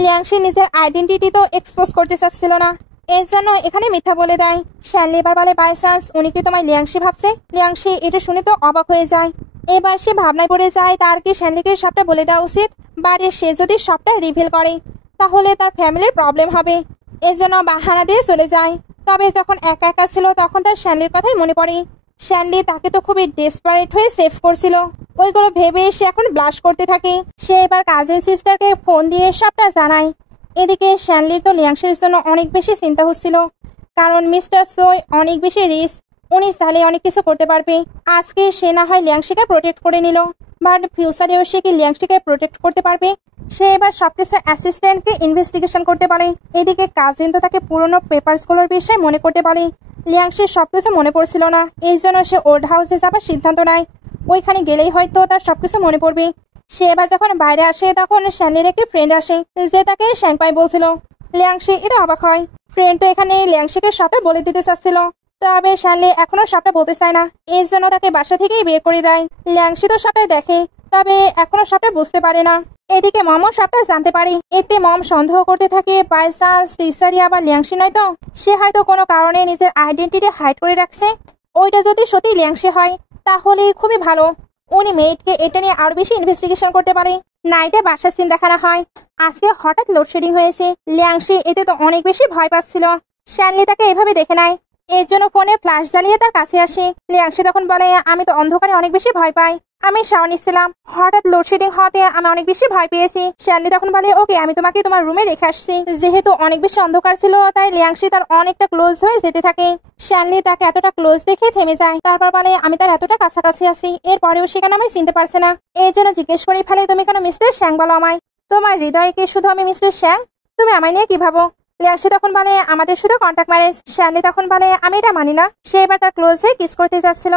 লিয়াংশি নিজের আইডেন্টিটি তো এক্সপোজ করতে চাচ্ছিল না, এর জন্য এখানে মিথ্যা বলে দেয়। শ্যানলি এবার বলে, বাই চান্স উনি কি তোমায় লিয়াংশি ভাবছে? লিয়াংশি এটা শুনে তো অবাক হয়ে যায়। এবার সে ভাবনায় পড়ে যায়, তার কি শ্যানলিকে সবটা বলে দেওয়া উচিত, বাড়ির সে যদি সবটা রিভিল করে তাহলে তার ফ্যামিলির প্রবলেম হবে। এর জন্য বাহানা দিয়ে চলে যায়। তবে যখন একা একা ছিল তখন তার শ্যানলির কথাই মনে পড়ে। শ্যানলি তাকে তো খুবই ডেসপারেট হয়ে সেভ করছিল, ওইগুলো ভেবে সে এখন ব্লাশ করতে থাকে। সে এবার কাজিন সিস্টারকে ফোন দিয়ে সবটা জানায়। এদিকে শ্যানলির তো লিয়াংশির জন্য অনেক বেশি চিন্তা হচ্ছিল, কারণ মিস্টার সোই অনেক বেশি রিচ, উনি চাইলে অনেক কিছু করতে পারবে। আজকে সে না হয় লিয়াংশিকে প্রোটেক্ট করে নিল, বাট ফিউচারেও সে কি লিয়াংশিকে প্রোটেক্ট করতে পারবে? সে এবার সবকিছু অ্যাসিস্ট্যান্টকে ইনভেস্টিগেশন করতে পারে। এদিকে কাজিন তো তাকে পুরোনো পেপারসগুলোর বিষয়ে মনে করতে পারে। লিয়াংশির সবকিছু মনে পড়ছিল না, এই জন্য সে ওল্ড হাউসে যাবার সিদ্ধান্ত নেয়। ওইখানে গেলেই হয়তো তার সবকিছু মনে পড়বে। সে এবার যখন বাইরে আসে তখন শ্যানলির একটি ফ্রেন্ড আসে, যে তাকে শ্যাংপাই বলছিল। লিয়াংশি এটা অবাক হয়, ফ্রেন্ড তো এখানে লিয়াংশিকে সবটা বলে দিতে চাচ্ছিল, তবে শ্যানলি এখনো সবটা বলতে চায় না, এই জন্য তাকে বাসা থেকেই বের করে দেয়। লিয়াংশি তো সবটাই দেখে, তবে এখনো সবটা বুঝতে পারে না। এদিকে মমও সবটা জানতে পারে। এতে মম সন্দেহ করতে থাকে, বাই চান্স টিচারই আবার লিয়াংশি নয় তো? সে হয়তো কোনো কারণে নিজের আইডেন্টিটি হাইড করে রাখছে। ওইটা যদি সত্যি লিয়াংশি হয় তাহলে খুবই ভালো, উনি মেয়েটকে এটা নিয়ে আরো বেশি ইনভেস্টিগেশন করতে পারে। নাইটে বাসার সিন দেখানো হয়। আজকে হঠাৎ লোডশেডিং হয়েছে, লিয়াংশি এতে তো অনেক বেশি ভয় পাচ্ছিল। শ্যানলি তাকে এভাবে দেখে নেয়, এর জন্য ফোনে ফ্ল্যাশ জ্বালিয়ে তার কাছে আসে। লিয়াংশি তখন বলে, আমি তো অন্ধকারে অনেক বেশি ভয় পাই, আমি শাওয়ার নিচ্ছিলাম, হঠাৎ লোডশেডিং হওয়াতে আমি অনেক বেশি ভয় পেয়েছি। শ্যানলি তখন বলে, ওকে আমি তোমাকে তোমার রুমে রেখে আসছি। যেহেতু অনেক বেশি অন্ধকার ছিল তাই লিয়াংশি তার অনেকটা ক্লোজ হয়ে যেতে থাকে। শ্যানলি তাকে এতটা ক্লোজ দেখে থেমে যায়, তারপর বলে, আমি তার এতটা কাছাকাছি আছি, এরপরেও সেখানে আমায় চিনতে পারছে না। এই জন্য জিজ্ঞেস করে ফেলে, তুমি কেন মিস্টার শ্যাং বলো আমায়? তোমার হৃদয়ে কি শুধু আমি মিস্টার শ্যাং? তুমি আমায় নিয়ে কি ভাবো? লিয়াংশি তখন বলে, আমাদের শুধু কন্ট্যাক্ট ম্যারেজ। শ্যানলি তখন বলে, আমি এটা মানি না। সে এবার তার ক্লোজ হয়ে কিস করতে যাচ্ছিল।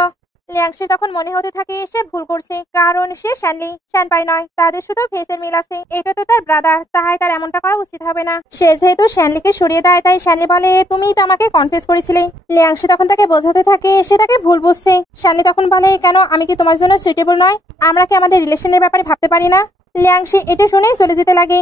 লিয়াংশি তখন মনে হতে থাকে সে ভুল করছে, কারণ সে শ্যানলি, শ্যানপাই নয়, তাদের শুধু ফেসের মিল আছে। এটা তো তার ব্রাদার, তাই তার এমনটা করা উচিত হবে না। সে যেহেতু শ্যানলিকে সরিয়ে দেয় তাই শ্যানলি বলে, তুমি তো আমাকে কনফিউজ করেছিলে। লিয়াংশি তখন তাকে বোঝাতে থাকে সে তাকে ভুল বুঝছে। শ্যানলি তখন বলে, কেন আমি কি তোমার জন্য সুইটেবল নয়? আমরা কি আমাদের রিলেশনের ব্যাপারে ভাবতে পারি না? লিয়াংশি এটা শুনেই চলে যেতে লাগে।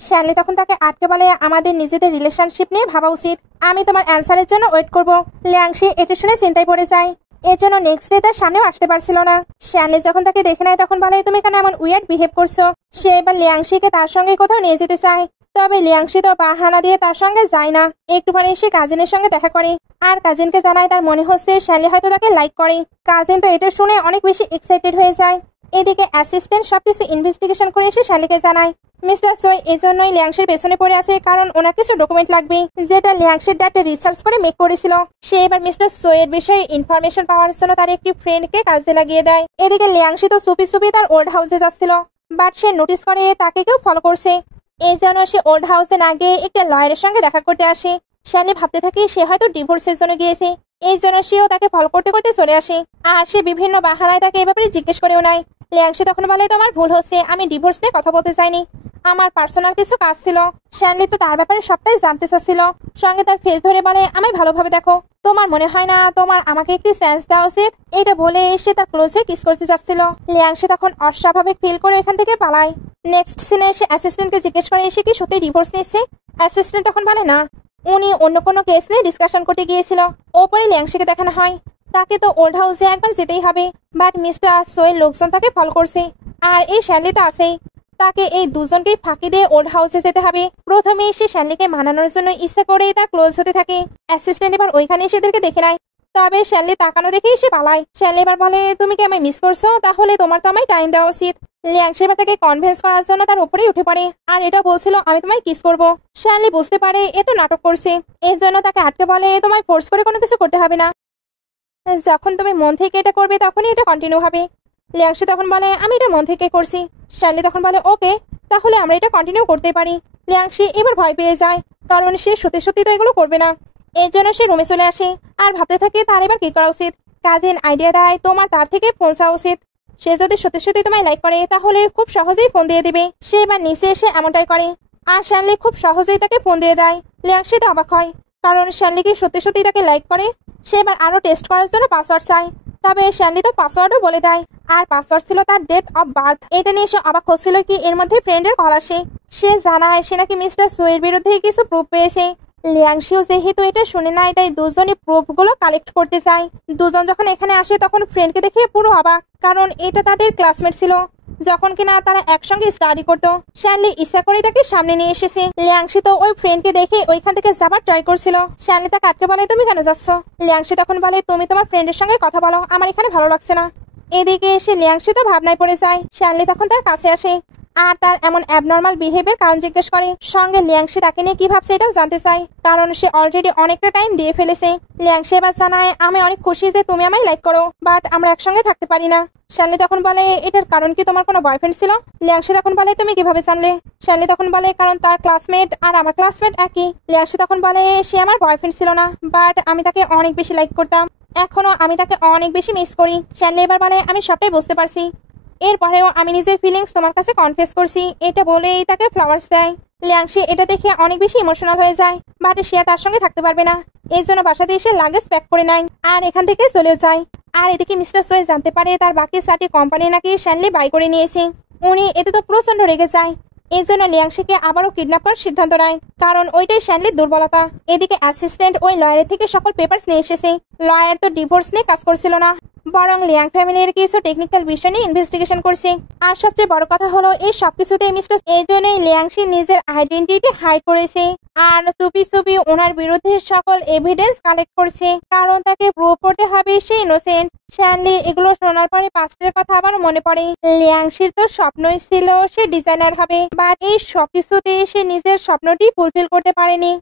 শ্যানলি তখন তাকে আটকে বলে, আমাদের নিজেদের রিলেশনশিপ নিয়ে ভাবা উচিত, আমি তোমার অ্যান্সারের জন্য ওয়েট করব। লিয়াংশি এটা শুনে চিন্তায় পড়ে যায়। এর জন্য নেক্সট ডে তার সামনেও আসতে পারছিল না। শ্যানলি যখন তাকে দেখে নেয় তখন বলে, তুমি কেন এমন উইয়ার্ড বিহেভ করছো। সে এবার লিয়াংশিকে তার সঙ্গে কোথাও নিয়ে যেতে চায়, তবে লিয়াংশি তো বাহানা দিয়ে তার সঙ্গে যায় না। একটু পরে সে কাজিনের সঙ্গে দেখা করে আর কাজিনকে জানায় তার মনে হচ্ছে শ্যানলি হয়তো তাকে লাইক করে। কাজিন তো এটা শুনে অনেক বেশি এক্সাইটেড হয়ে যায়। এদিকে অ্যাসিস্ট্যান্ট সবকিছু ইনভেস্টিগেশন করে এসে শ্যানলিকে জানায় মিস্টার সোই এজন্যই লিয়াংশির পেছনে পড়ে আছে, কারণ ওনার কিছু ডকুমেন্ট লাগবে যেটা লিয়াংশির ডাটা রিসার্চ করে মেক করেছিল। সে এবার মিস্টার সোয়ের বিষয়ে ইনফরমেশন পাওয়ার জন্য তার একটি ফ্রেন্ডকে কাজে লাগিয়ে দেয়। এদিকে লিয়াংশি তো চুপি চুপি তার ওল্ড হাউসে যাচ্ছিল, বাট সে নোটিস করে তাকে কেউ ফলো করছে। এই জন্য সে ওল্ড হাউসে না গিয়ে একটা লয়ারের সঙ্গে দেখা করতে আসে। শ্যানলি ভাবতে থাকে সে হয়তো ডিভোর্সের জন্য গিয়েছে, এই জন্য সেও তাকে ফলো করতে করতে চলে আসে। আর সে বিভিন্ন বাহানায় তাকে এ ব্যাপারে জিজ্ঞেস করেও নেয়। লিয়াংশি তখন বলে, তোমার ভুল হচ্ছে, আমি ডিভোর্স নিয়ে কথা বলতে চাইনি, আমার পার্সোনাল কিছু কাজ ছিল। শ্যানলি তো তার ব্যাপারে সবটাই জানতে চাচ্ছিল, সঙ্গে তার ফেস ধরে বলে, আমায় ভালোভাবে দেখো, তোমার মনে হয় না তোমার আমাকে একটি সেন্স দেওয়া উচিত। এটা বলে সে তার ক্লোজে কিস করতে যাচ্ছিল। লিয়াংশি তখন অস্বাভাবিক ফিল করে এখান থেকে পালায়। নেক্সট সিনে সে অ্যাসিস্ট্যান্টকে জিজ্ঞেস করে সে কি সত্যি ডিভোর্স নিচ্ছে। অ্যাসিস্ট্যান্ট তখন বলে না, উনি অন্য কোনো কেস নিয়ে ডিসকাশন করতে গিয়েছিল। ওপরে লিয়াংশিকে দেখানো হয় তাকে তো ওল্ড হাউসে একবার যেতেই হবে, বাট মিস্টার সোয়ের লোকজন তাকে ফলো করছে আর এই শ্যানলি তো আছেই, তাকে এই দুজনকেই ফাঁকি দিয়ে ওল্ড হাউসে যেতে হবে। প্রথমে সে শ্যানলিকে মানানোর জন্য ইচ্ছা করেই তার ক্লোজ হতে থাকে। অ্যাসিস্ট্যান্ট এবার ওইখানে সেদেরকে দেখে নেয়, তবে শ্যানলি তাকানো দেখেই সে পালায়। শ্যানলি এবার বলে, তুমি কি আমায় মিস করছো, তাহলে তোমার তো আমায় টাইম দেওয়া উচিত। লিয়াংশি এবার তাকে কনভিন্স করার জন্য তার উপরেই উঠে পড়ে আর এটা বলছিল আমি তোমায় কিস করব। শ্যানলি বুঝতে পারে এ তো নাটক করছে, এর জন্য তাকে আটকে বলে, তোমায় ফোর্স করে কোনো কিছু করতে হবে না, যখন তুমি মন থেকে এটা করবে তখনই এটা কন্টিনিউ হবে। লিয়াংশি তখন বলে, আমি এটা মন থেকে করছি। শ্যানলি তখন বলে, ওকে, তাহলে আমরা এটা কন্টিনিউ করতে পারি। লিয়াংশি এবার ভয় পেয়ে যায়, কারণ সে সত্যি সত্যি তো এগুলো করবে না। এর জন্য সে রুমে চলে আসে আর ভাবতে থাকে তার এবার কি করা উচিত। কাজিন আইডিয়া দেয় তোমার তার থেকে ফোন চাওয়া উচিত, সে যদি সত্যি সত্যি তোমায় লাইক করে তাহলে খুব সহজেই ফোন দিয়ে দিবে। সে এবার নিচে এসে এমনটাই করে আর শ্যানলি খুব সহজেই তাকে ফোন দিয়ে দেয়। লিয়াংশি তো অবাক হয়, কারণ শ্যানলি কি সত্যি সত্যি তাকে লাইক করে। সে এবার আরো টেস্ট করার জন্য পাসওয়ার্ড চায়, তবে শ্যানলি তো পাসওয়ার্ডও বলে দেয় আর পাসওয়ার্ড ছিল তার ডেট অফ বার্থ। এটা নিয়ে সে অবাক হচ্ছিল কি এর মধ্যে ফ্রেন্ডের কল আসে। সে জানায় সে নাকি মিস্টার সোয়ের বিরুদ্ধে কিছু প্রুফ পেয়েছে। লিয়াংশিও যেহেতু এটা শুনে নাই তাই দুজনই প্রুফগুলো কালেক্ট করতে চায়। দুজন যখন এখানে আসে তখন ফ্রেন্ডকে দেখে পুরো অবাক, কারণ এটা তাদের ক্লাসমেট ছিল যখন কিনা তারা একসঙ্গে স্টাডি করতো। শ্যানলি ইচ্ছা করে তাকে সামনে নিয়ে এসেছে। লিয়াংশি তো ওই ফ্রেন্ডকে দেখে ওইখান থেকে যাবার ট্রাই করছিল। শ্যানলি তাকে আটকে বলে, তুমি কেন যাচ্ছ। লিয়াংশি তখন বলে, তুমি তোমার ফ্রেন্ডের সঙ্গে কথা বলো, আমার এখানে ভালো লাগছে না। এদিকে এসে লিয়াংশি তো ভাবনায় পড়ে যায়। শ্যানলি তখন তার কাছে আসে আর তার এমন অ্যাবনর্মাল বিহেভিয়ার কারণ জিজ্ঞেস করে। সঙ্গে লিয়াংশি তাকে নিয়ে কি ভাবছে এটাও জানতে চায়, কারণ সে অলরেডি অনেকটা টাইম দিয়ে ফেলেছে। লিয়াংশি এবার জানায়, আমি অনেক খুশি যে তুমি আমায় লাইক করো, বাট আমরা একসঙ্গে থাকতে পারি না। শ্যানলি তখন বলে, এটার কারণ কি তোমার কোনো বয়ফ্রেন্ড ছিল। লিয়াংশি তখন বলে, তুমি কিভাবে জানলে। শ্যানলি তখন বলে, কারণ তার ক্লাসমেট আর আমার ক্লাসমেট একই। লিয়াংশি তখন বলে, সে আমার বয়ফ্রেন্ড ছিল না, বাট আমি তাকে অনেক বেশি লাইক করতাম, এখনো আমি তাকে অনেক বেশি মিস করি। শ্যানলি এবার বলে, আমি সবটাই বুঝতে পারছি, এরপরেও আমি নিজের ফিলিংস তোমার কাছে কনফেস করছি। এটা বলেই তাকে ফ্লাওয়ার্স দেয়। লিয়াংশি এটা দেখে অনেক বেশি ইমোশনাল হয়ে যায়, বাট সে তার সঙ্গে থাকতে পারবে না, এই জন্য বাসাতে এসে লাগেজ প্যাক করে নেয় আর এখান থেকে চলেও যায়। আর এদিকে মিস্টার সোয়ে জানতে পারে তার বাকি 6টি কোম্পানি নাকি শ্যানলি বাই করে নিয়েছে। উনি এতে তো প্রচন্ড রেগে যায়, এই জন্য লিয়াংশিকে আবারও কিডন্যাপ করার সিদ্ধান্ত নেয়, কারণ ওইটাই শ্যানলির দুর্বলতা। এদিকে অ্যাসিস্ট্যান্ট ওই লয়ারের থেকে সকল পেপারস নিয়ে এসেছে। লয়ার তো ডিভোর্স নিয়ে কাজ করছিল না, বরং লিয়াং ফ্যামিলির কিছু টেকনিক্যাল বিষয় নিয়ে ইনভেস্টিগেশন করছে। আর সবচেয়ে বড় কথা হলো এই সবকিছুতে মিস্টার এই জন্যই লিয়াংশি নিজের আইডেন্টিটি হাইড করেছে আর চুপি চুপি ওনার বিরুদ্ধে সকল এভিডেন্স কালেক্ট করছে, কারণ তাকে প্রুভ করতে হবে সে ইনোসেন্ট। শ্যানলি এগুলো শোনার পরে পাস্টের কথা আবার মনে পড়ে। লিয়াংশির তো স্বপ্নই ছিল সে ডিজাইনার হবে, বাট এই সবকিছুতে সে নিজের স্বপ্নটি ফুলফিল করতে পারেনি।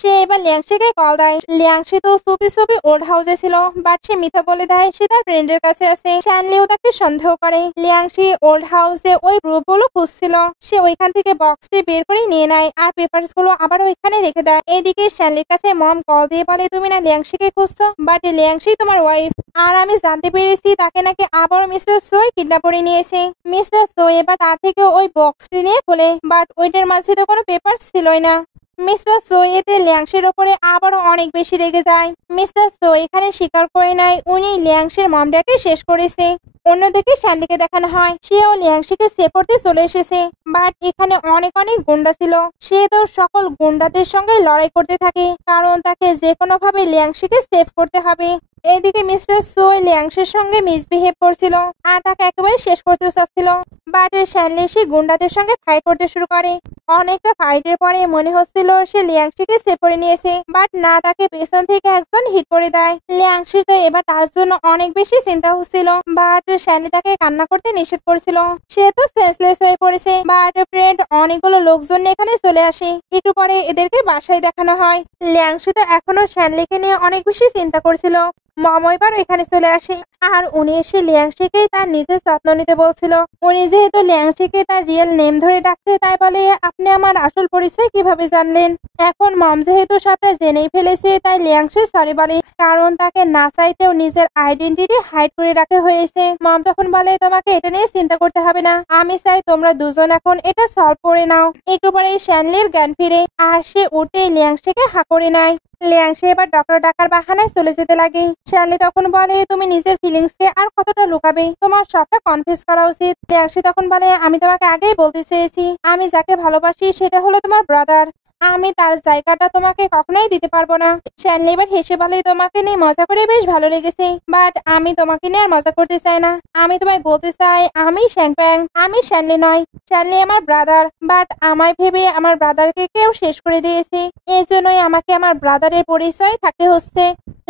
সে এবার লিয়াংশিকে কল দেয়। লিয়াংশি তো চুপি চুপি ওল্ড হাউসে ছিল, বাট সে মিথ্যা বলে দেয় সে তার ফ্রেন্ডের কাছে আছে। শ্যানলিও তাকে সন্দেহ করে। লিয়াংশি ওল্ড হাউসে ওই প্রুফগুলো খুঁজছিল, সে ওইখান থেকে বক্সটি বের করে নিয়ে নেয় আর পেপারস গুলো আবার ওইখানে রেখে দেয়। এদিকে শ্যানলির কাছে মম কল দিয়ে বলে, তুমি না লিয়াংশিকে খুঁজছো, বাট লিয়াংশি তোমার ওয়াইফ, আর আমি জানতে পেরেছি তাকে নাকি আবার মিস্টার সোই কিডন্যাপ করে নিয়েছে। মিস্টার সোই এবার তার থেকে ওই বক্সটি নিয়ে খোলে, বাট ওইটার মাঝে তো কোনো পেপার ছিলই না। মিস্টার সো এতে লিয়াংশির ওপরে আবারও অনেক বেশি রেগে যায়। মিস্টার সো এখানে স্বীকার করে নেয় উনি লিয়াংশির মম ড্যাডকে শেষ করেছে। অন্যদিকে শ্যানলিকে দেখানো হয় সেও লিয়াংশিকে সেভ করতে চলে এসেছে। বাট এখানে অনেক অনেক গুন্ডা ছিল। সে তো সকল গুন্ডাদের সঙ্গে লড়াই করতে থাকে, কারণ তাকে যে কোনো ভাবে লিয়াংশিকে সেভ করতে হবে। এদিকে মিস্টার সোই লিয়াংশের সঙ্গে মিসবিহেভ করছিল আর তাকে একেবারে শেষ করতে চাচ্ছিল। বাট শ্যানলি সে গুন্ডাদের সঙ্গে ফাইট করতে শুরু করে। অনেকটা ফাইটের পরে মনে হচ্ছিল সে লিয়াংশিকে সেভ করে নিয়েছে, বাট না, তাকে পেছন থেকে একজন হিট করে দেয়। লিয়াংশির তো এবার তার জন্য অনেক বেশি চিন্তা হচ্ছিল, বাট শ্যানলি তাকে কান্না করতে নিষেধ করছিল। সে তো সেন্সলেস হয়ে পড়েছে। বাট ফ্রেন্ড অনেকগুলো লোকজন এখানে চলে আসে। একটু পরে এদেরকে বাসায় দেখানো হয়। লিয়াংশি তো এখনো শ্যানলিকে নিয়ে অনেক বেশি চিন্তা করছিল। মম এবার এখানে চলে আসে আর উনি এসে লিয়াংশিকে তার নিজের যত্ন নিতে বলছিল। উনি যেহেতু লিয়াংশিকে তার রিয়েল নেম ধরে ডাকছে, তাই বলে আপনি আমার আসল পরিচয় কিভাবে জানলেন? এখন মম যেহেতু সবটা জেনেই ফেলেছে, তাই লিয়াংশি সরি বলে, কারণ তাকে না চাইতেও নিজের আইডেন্টিটি হাইড করে রাখা হয়েছে। মম তখন বলে তোমাকে এটা নিয়ে চিন্তা করতে হবে না, আমি চাই তোমরা দুজন এখন এটা সলভ করে নাও। একটু পরে শ্যানলির জ্ঞান ফিরে আর সে উঠতেই লিয়াংশিকে হা করে নেয়। লিয়াংশি এবার ডক্টর ডাকার বাহানায় চলে যেতে লাগে। শ্যানলি তখন বলে তুমি নিজের ফিলিংস কে আর কতটা লুকাবে, তোমার সবটা কনফিউজ করা উচিত। লিয়াংশি তখন বলে আমি তোমাকে আগেই বলতে চেয়েছি, আমি যাকে ভালোবাসি সেটা হলো তোমার ব্রাদার, আমি তার জায়গাটা তোমাকে কখনোই দিতে পারবো না। শ্যানলি এবার হেসে বলে তোমাকে নিয়ে মজা করে বেশ ভালো লেগেছে, বাট আমি তোমাকে নিয়ে আর মজা করতে চাই না। আমি তোমায় বলতে চাই আমি শ্যাংপ্যাং, আমি শ্যানলি নয়। শ্যানলি আমার ব্রাদার, বাট আমায় ভেবে আমার ব্রাদারকে কেউ শেষ করে দিয়েছে। এই জন্যই আমাকে আমার ব্রাদারের পরিচয় থাকতে হচ্ছে।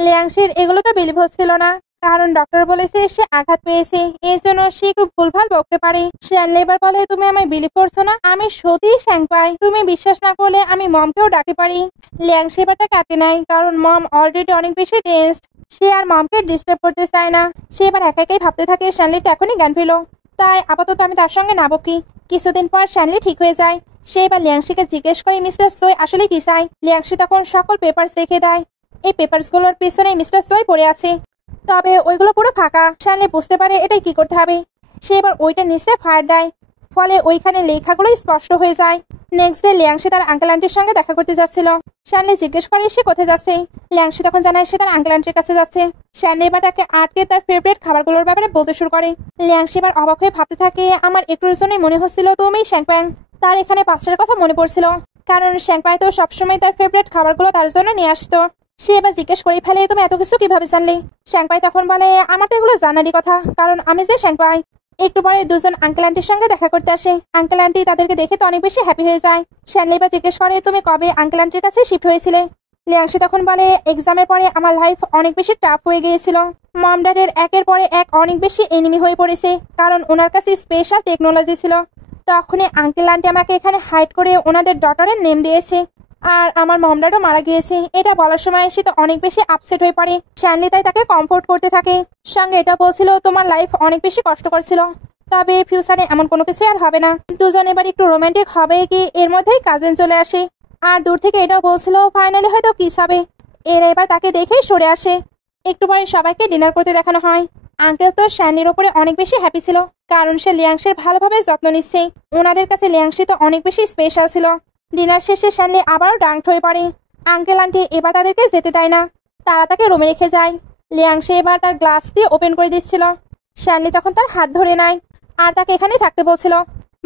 লিয়াংশির এগুলো তো বিলিভ হচ্ছিল না, কারণ ডক্টর বলেছে সে আঘাত পেয়েছে, এই জন্য সে একটু ভুলভাল বকতে পারে। শ্যানলি এবার বলে তুমি আমায় বিলিভ করছো না, আমি সত্যি শ্যাংপাই, তুমি বিশ্বাস না করলে আমি মমকেও ডাকতে পারি। লিয়াংশি এবার তাকে আটকে নেয়, কারণ মম অলরেডি অনেক বেশি টেন্সড। সে আর মমকে ডিস্টার্ব করতে চায় না। সে এবার একা একাই ভাবতে থাকে শ্যানলিটা এখনই জ্ঞান ফেলো, তাই আপাতত আমি তার সঙ্গে না বকি। কিছুদিন পর শ্যানলি ঠিক হয়ে যায়। সে এবার লিয়াংশিকে জিজ্ঞেস করে মিস্টার সোই আসলে কি চাই। লিয়াংশি তখন সকল পেপারস দেখে দেয়। এই পেপারস গুলোর পিছনে মিস্টার সোই পড়ে আছে, তবে ওইগুলো পুরো ফাঁকা। শ্যানলি বুঝতে পারে এটাই কি করতে হবে। সে এবার ওইটা নিচে ফায়ার দেয়, ফলে ওইখানে লেখাগুলো স্পষ্ট হয়ে যায়। নেক্সট ডে লিয়াংশি তার আঙ্কেল আন্টির সঙ্গে দেখা করতে যাচ্ছিল। শ্যানলি জিজ্ঞেস করে সে কোথায় যাচ্ছে। লিয়াংশি তখন জানায় সে তার আঙ্কেল আন্টির কাছে যাচ্ছে। শ্যানলি এবার তাকে আটকে তার ফেভারিট খাবারগুলোর ব্যাপারে বলতে শুরু করে। লিয়াংশি এবার অবাক হয়ে ভাবতে থাকে আমার একটুর জন্যই মনে হচ্ছিল তুমি শ্যাংপ্যাং। তার এখানে পাঁচটার কথা মনে পড়ছিল, কারণ শ্যাংপাই তো সবসময় তার ফেভারিট খাবারগুলো তার জন্য নিয়ে আসতো। সে এবার জিজ্ঞেস করে ফেলে তুমি এত কিছু কিভাবে জানলে। শ্যাংপাই তখন বলে আমার তো এগুলো জানারই কথা, কারণ আমি যে শ্যাংপাই। একটু পরে দুজন আঙ্কেল আন্টির সঙ্গে দেখা করতে আসে। আঙ্কেল আন্টি তাদেরকে দেখে তো অনেক বেশি হ্যাপি হয়ে যায়। শ্যানলি এবার জিজ্ঞেস করে তুমি কবে আঙ্কেল আন্টির কাছে শিফট হয়েছিলে। লিয়াংশি তখন বলে এক্সামের পরে আমার লাইফ অনেক বেশি টাফ হয়ে গিয়েছিল। মম ড্যাডের একের পরে এক অনেক বেশি এনিমি হয়ে পড়েছে, কারণ ওনার কাছে স্পেশাল টেকনোলজি ছিল। তখনই আঙ্কেল আন্টি আমাকে এখানে হাইড করে ওনাদের ডটারের নেম দিয়েছে, আর আমার মম ড্যাডও মারা গিয়েছে। এটা বলার সময় সে তো অনেক বেশি আপসেট হয়ে পড়ে। শ্যানলি তাই তাকে কমফোর্ট করতে থাকে, সঙ্গে এটা বলছিল তোমার লাইফ অনেক বেশি কষ্টকর ছিল, তবে ফিউচারে এমন কোনো কিছু আর হবে না। দুজন এবার একটু রোমান্টিক হবে কি এর মধ্যেই কাজিন চলে আসে, আর দূর থেকে এটাও বলছিল ফাইনালি হয়তো কিস হবে। এরা এবার তাকে দেখে সরে আসে। একটু পরে সবাইকে ডিনার করতে দেখানো হয়। আঙ্কেল তো শ্যানলির ওপরে অনেক বেশি হ্যাপি ছিল, কারণ সে লিয়াংশির ভালোভাবে যত্ন নিচ্ছে। ওনাদের কাছে লিয়াংশি তো অনেক বেশি স্পেশাল ছিল। ডিনার শেষে শ্যানলি আবারও ডাঙ্কড হয়ে পড়ে। আঙ্কেল আন্টি এবার তাদেরকে যেতে দেয় না, তারা তাকে রুমে রেখে যায়। লিয়াংশি এবার তার গ্লাসটি ওপেন করে দিচ্ছিল। শ্যানলি তখন তার হাত ধরে নেয় আর তাকে এখানে থাকতে বলছিল,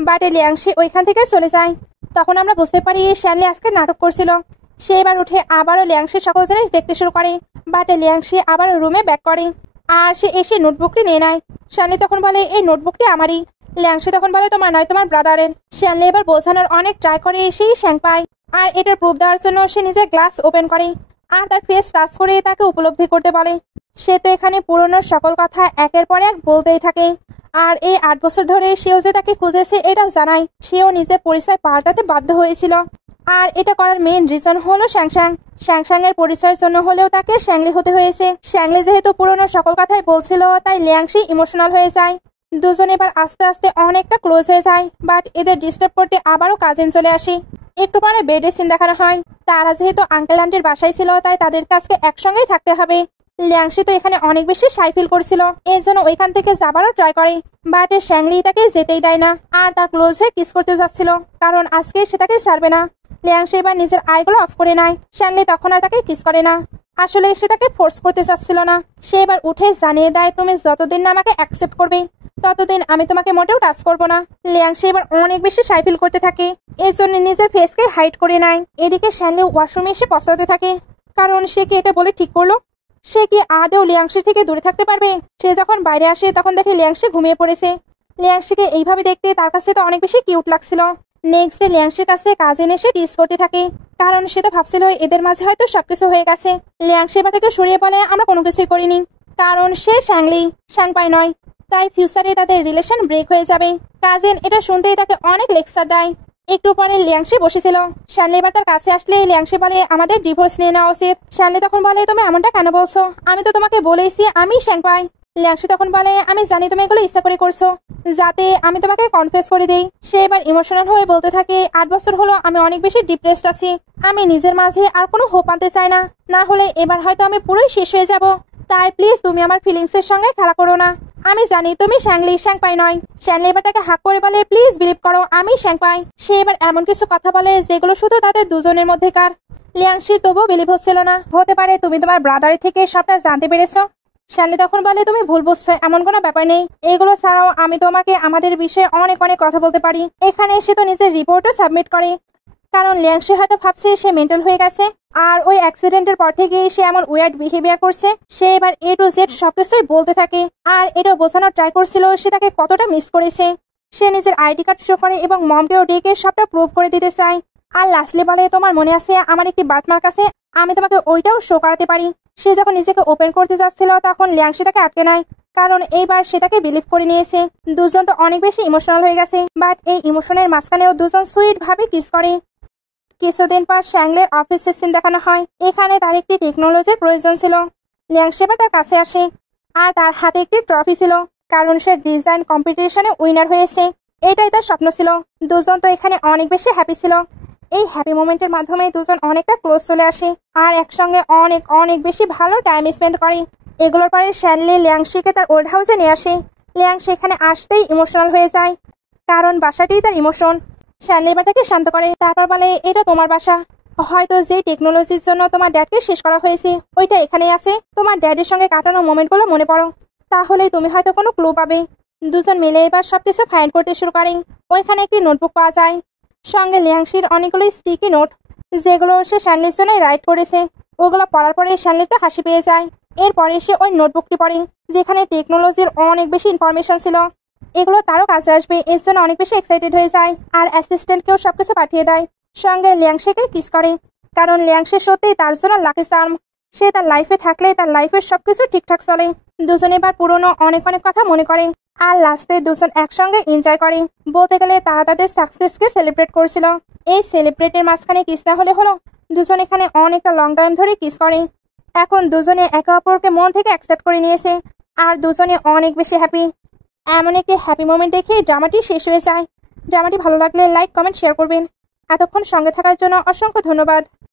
বাট লিয়াংশি ওইখান থেকে চলে যায়। তখন আমরা বুঝতে পারি শ্যানলি আজকে নাটক করছিল। সে এবার উঠে আবারও লিয়াংশির সকল জিনিস দেখতে শুরু করে, বাট লিয়াংশি আবার রুমে ব্যাক করে আর সে এসে নোটবুকটি নিয়ে নেয়। শ্যানলি তখন বলে এই নোটবুকটি আমারই। লিয়াংশি তখন বলে তোমার নয়, তোমার ব্রাদারের। শ্যানলি এবার বোঝানোর অনেক ট্রাই করে সেই শ্যাং পায়, আর এটার প্রুফ দেওয়ার জন্য সে নিজের গ্লাস ওপেন করে আর তার ফেস টাচ করে তাকে উপলব্ধি করতে বলে। সে তো এখানে পুরনো সকল কথা একের পর এক বলতেই থাকে, আর এই 8 বছর ধরে সেও যে তাকে খুঁজেছে এটাও জানায়। সেও নিজের পরিচয় পাল্টাতে বাধ্য হয়েছিল, আর এটা করার মেইন রিজন হলো শ্যাংশ্যাং। শ্যাংশ্যাং এর পরিচয়ের জন্য হলেও তাকে শ্যাংলি হতে হয়েছে। শ্যাংলি যেহেতু পুরনো সকল কথাই বলছিল, তাই লিয়াংশি ইমোশনাল হয়ে যায়। দুজন এবার আস্তে আস্তে অনেকটা ক্লোজ হয়ে যায়, বাট এদের ডিস্টার্ব করতে আবারও কাজিন চলে আসে। একটু পরে বেডের সিন দেখানো হয়। তারা যেহেতু আঙ্কেল আন্টির বাসায় ছিল, তাই তাদের কাছে একসঙ্গেই থাকতে হবে। লিয়াংশি তো এখানে অনেক বেশি সাই ফিল করছিল, এর জন্য ওইখান থেকে যাবারও ট্রাই করে, বাট শ্যাংলি তাকে যেতেই দেয় না আর তার ক্লোজ হয়ে কিস করতে যাচ্ছিল, কারণ আজকে সে তাকে ছাড়বে না। লিয়াংশি এবার নিজের আইগুলো অফ করে নেয়। শ্যানলি তখন আর তাকে কিস করে না, আসলে সে তাকে ফোর্স করতে চাচ্ছিল না। সে এবার উঠে জানিয়ে দেয়, তুমি যতদিন না আমাকে অ্যাকসেপ্ট করবে ততদিন আমি তোমাকে মোটেও টাচ করবো না। লিয়াংশি এবার অনেক বেশি সাই ফিল করতে থাকে, এর জন্য নিজের ফেসকে হাইড করে নেয়। এদিকে শ্যানলি ওয়াশরুমে এসে পস্তাতে থাকে, কারণ সে কি এটা বলে ঠিক করলো? সে কি আদৌ লিয়াংশির থেকে দূরে থাকতে পারবে? সে যখন বাইরে আসে তখন দেখে লিয়াংশি ঘুমিয়ে পড়েছে। লিয়াংশিকে এইভাবে দেখতে তার কাছে তো অনেক বেশি কিউট লাগছিল। নেক্সট ডে লিয়াংশির কাছে কাজিন এসে টিজ করতে থাকে, কারণ সে তো ভাবছিল এদের মাঝে হয়তো সবকিছু হয়ে গেছে। লিয়াংশি এবার তাকে সরিয়ে বলে, আমরা কোনো কিছুই করিনি, কারণ সে শ্যাংপাই নয়, তাই ফিউচারে তাদের রিলেশন ব্রেক হয়ে যাবে। কাজিন এটা শুনতেই তাকে অনেক লেকচার দেয়। একটু পরে লিয়াংশি বসেছিল, শ্যানলি এবার তার কাছে আসলে লিয়াংশি বলে, আমাদের ডিভোর্স নিয়ে নেওয়া উচিত। শ্যানলি তখন বলে, তুমি এমনটা কেন বলছো? আমি তো তোমাকে বলেইছি আমি শ্যাংপাই। লিয়াংশি তখন বলে, আমি জানি তুমি এগুলো ইচ্ছা করে করছো যাতে আমি তোমাকে কনফেস করে দিই। সে এবার ইমোশনাল হয়ে বলতে থাকে, 8 বছর হলো আমি অনেক বেশি ডিপ্রেসড আছি, আমি নিজের মাঝে আর কোনো হোপ আনতে চাই না, না হলে এবার হয়তো আমি পুরোই শেষ হয়ে যাব। তাই প্লিজ তুমি আমার ফিলিংসের সঙ্গে খেলা করো না। আমি জানি তুমি শ্যাংপাই নয়। শ্যানলি এবার তাকে হাক করে বলে, প্লিজ বিলিভ করো আমি শ্যাংপাই। সে এবার এমন কিছু কথা বলে যেগুলো শুধু তাদের দুজনের মধ্যেকার। লিয়াংশির তবুও বিলিভ হচ্ছিল না। হতে পারে তুমি তোমার ব্রাদারের থেকে সবটা জানতে পেরেছো। শ্যানলি তখন বলে, তুমি ভুল বুঝছো, এমন কোনো ব্যাপার নেই। এগুলো ছাড়াও আমি তোমাকে আমাদের বিষয়ে অনেক অনেক কথা বলতে পারি। এখানে এসে তো নিজের রিপোর্টও সাবমিট করে, কারণ লিয়াংশি হয়তো ভাবছে সে মেন্টাল হয়ে গেছে, আর ওই অ্যাক্সিডেন্টের পর থেকে সে এমন ওয়ার্ড বিহেভিয়ার করছে। সে এবার A to Z সবকিছুই বলতে থাকে, আর এটাও বোঝানোর ট্রাই করছিল সে তাকে কতটা মিস করেছে। সে নিজের আইডি কার্ড শো করে এবং মমকেও ডেকে সবটা প্রুভ করে দিতে চায়। আর লাস্টলি বলে, তোমার মনে আছে আমার একটি বার্থমার্ক আছে, আমি তোমাকে ওইটাও শো করাতে পারি। সে যখন নিজেকে ওপেন করতে যাচ্ছিল তখন লিয়াংশি তাকে আটকে নেয়, কারণ এইবার সে তাকে বিলিভ করে নিয়েছে। দুজন তো অনেক বেশি ইমোশনাল হয়ে গেছে, বাট এই ইমোশনের মাঝখানেও দুজন সুইট ভাবে কিস করে। কিছুদিন পর শ্যাংলের অফিস সিস্টেম দেখানো হয়। এখানে তার একটি টেকনোলজির প্রয়োজন ছিল। লিয়াংশি এবার তার কাছে আসে, আর তার হাতে একটি ট্রফি ছিল, কারণ সে ডিজাইন কম্পিটিশনে উইনার হয়েছে। এটাই তার স্বপ্ন ছিল। দুজন তো এখানে অনেক বেশি হ্যাপি ছিল। এই হ্যাপি মোমেন্টের মাধ্যমে দুজন অনেকটা ক্লোজ চলে আসে, আর একসঙ্গে অনেক অনেক বেশি ভালো টাইম স্পেন্ড করে। এগুলোর পরে শ্যানলি লিয়াংশিকে তার ওল্ড হাউসে নিয়ে আসে। লিয়াংশি এখানে আসতেই ইমোশনাল হয়ে যায়, কারণ বাসাটিই তার ইমোশন। শ্যানলি এবার তাকে শান্ত করে, তারপর বলে, এটা তোমার বাসা। হয়তো যে টেকনোলজির জন্য তোমার ড্যাডকে শেষ করা হয়েছে ওইটা এখানেই আছে। তোমার ড্যাডের সঙ্গে কাটানো মোমেন্টগুলো মনে পড়ো, তাহলেই তুমি হয়তো কোনো ক্লু পাবে। দুজন মিলে এবার সবকিছু ফাইন্ড করতে শুরু করে। ওইখানে একটি নোটবুক পাওয়া যায়, সঙ্গে লিয়াংশির অনেকগুলো স্টিকি নোট, যেগুলো সে শ্যানলির জন্য রাইট করেছে। ওগুলো পড়ার পরে শ্যানলির তো হাসি পেয়ে যায়। এরপরে সে ওই নোটবুকটি পড়ে, যেখানে টেকনোলজির অনেক বেশি ইনফরমেশন ছিল। এগুলো তারও কাজে আসবে, এর জন্য অনেক বেশি এক্সাইটেড হয়ে যায়, আর অ্যাসিস্ট্যান্টকেও সবকিছু পাঠিয়ে দেয়। সঙ্গে লিয়াংশিকে কিস করে, কারণ লিয়াংশি সত্যিই তার জন্য লাকি চার্ম। সে তার লাইফে থাকলে তার লাইফের সবকিছু ঠিকঠাক চলে। দুজনে এবার পুরনো অনেক অনেক কথা মনে করে, আর লাস্টে দুজন একসঙ্গে এনজয় করে। বলতে গেলে তারা তাদের সাকসেসকে সেলিব্রেট করছিল। এই সেলিব্রেটের মাঝখানে কিস না হলে হলো, দুজন এখানে অনেকটা লং টাইম ধরে কিস করে। এখন দুজনে একে অপরকে মন থেকে অ্যাকসেপ্ট করে নিয়েছে, আর দুজনে অনেক বেশি হ্যাপি। এমন একটি হ্যাপি মোমেন্ট দেখে ড্রামাটি শেষ হয়ে যায়। ড্রামাটি ভালো লাগলে লাইক, কমেন্ট, শেয়ার করবেন। এতক্ষণ সঙ্গে থাকার জন্য অসংখ্য ধন্যবাদ।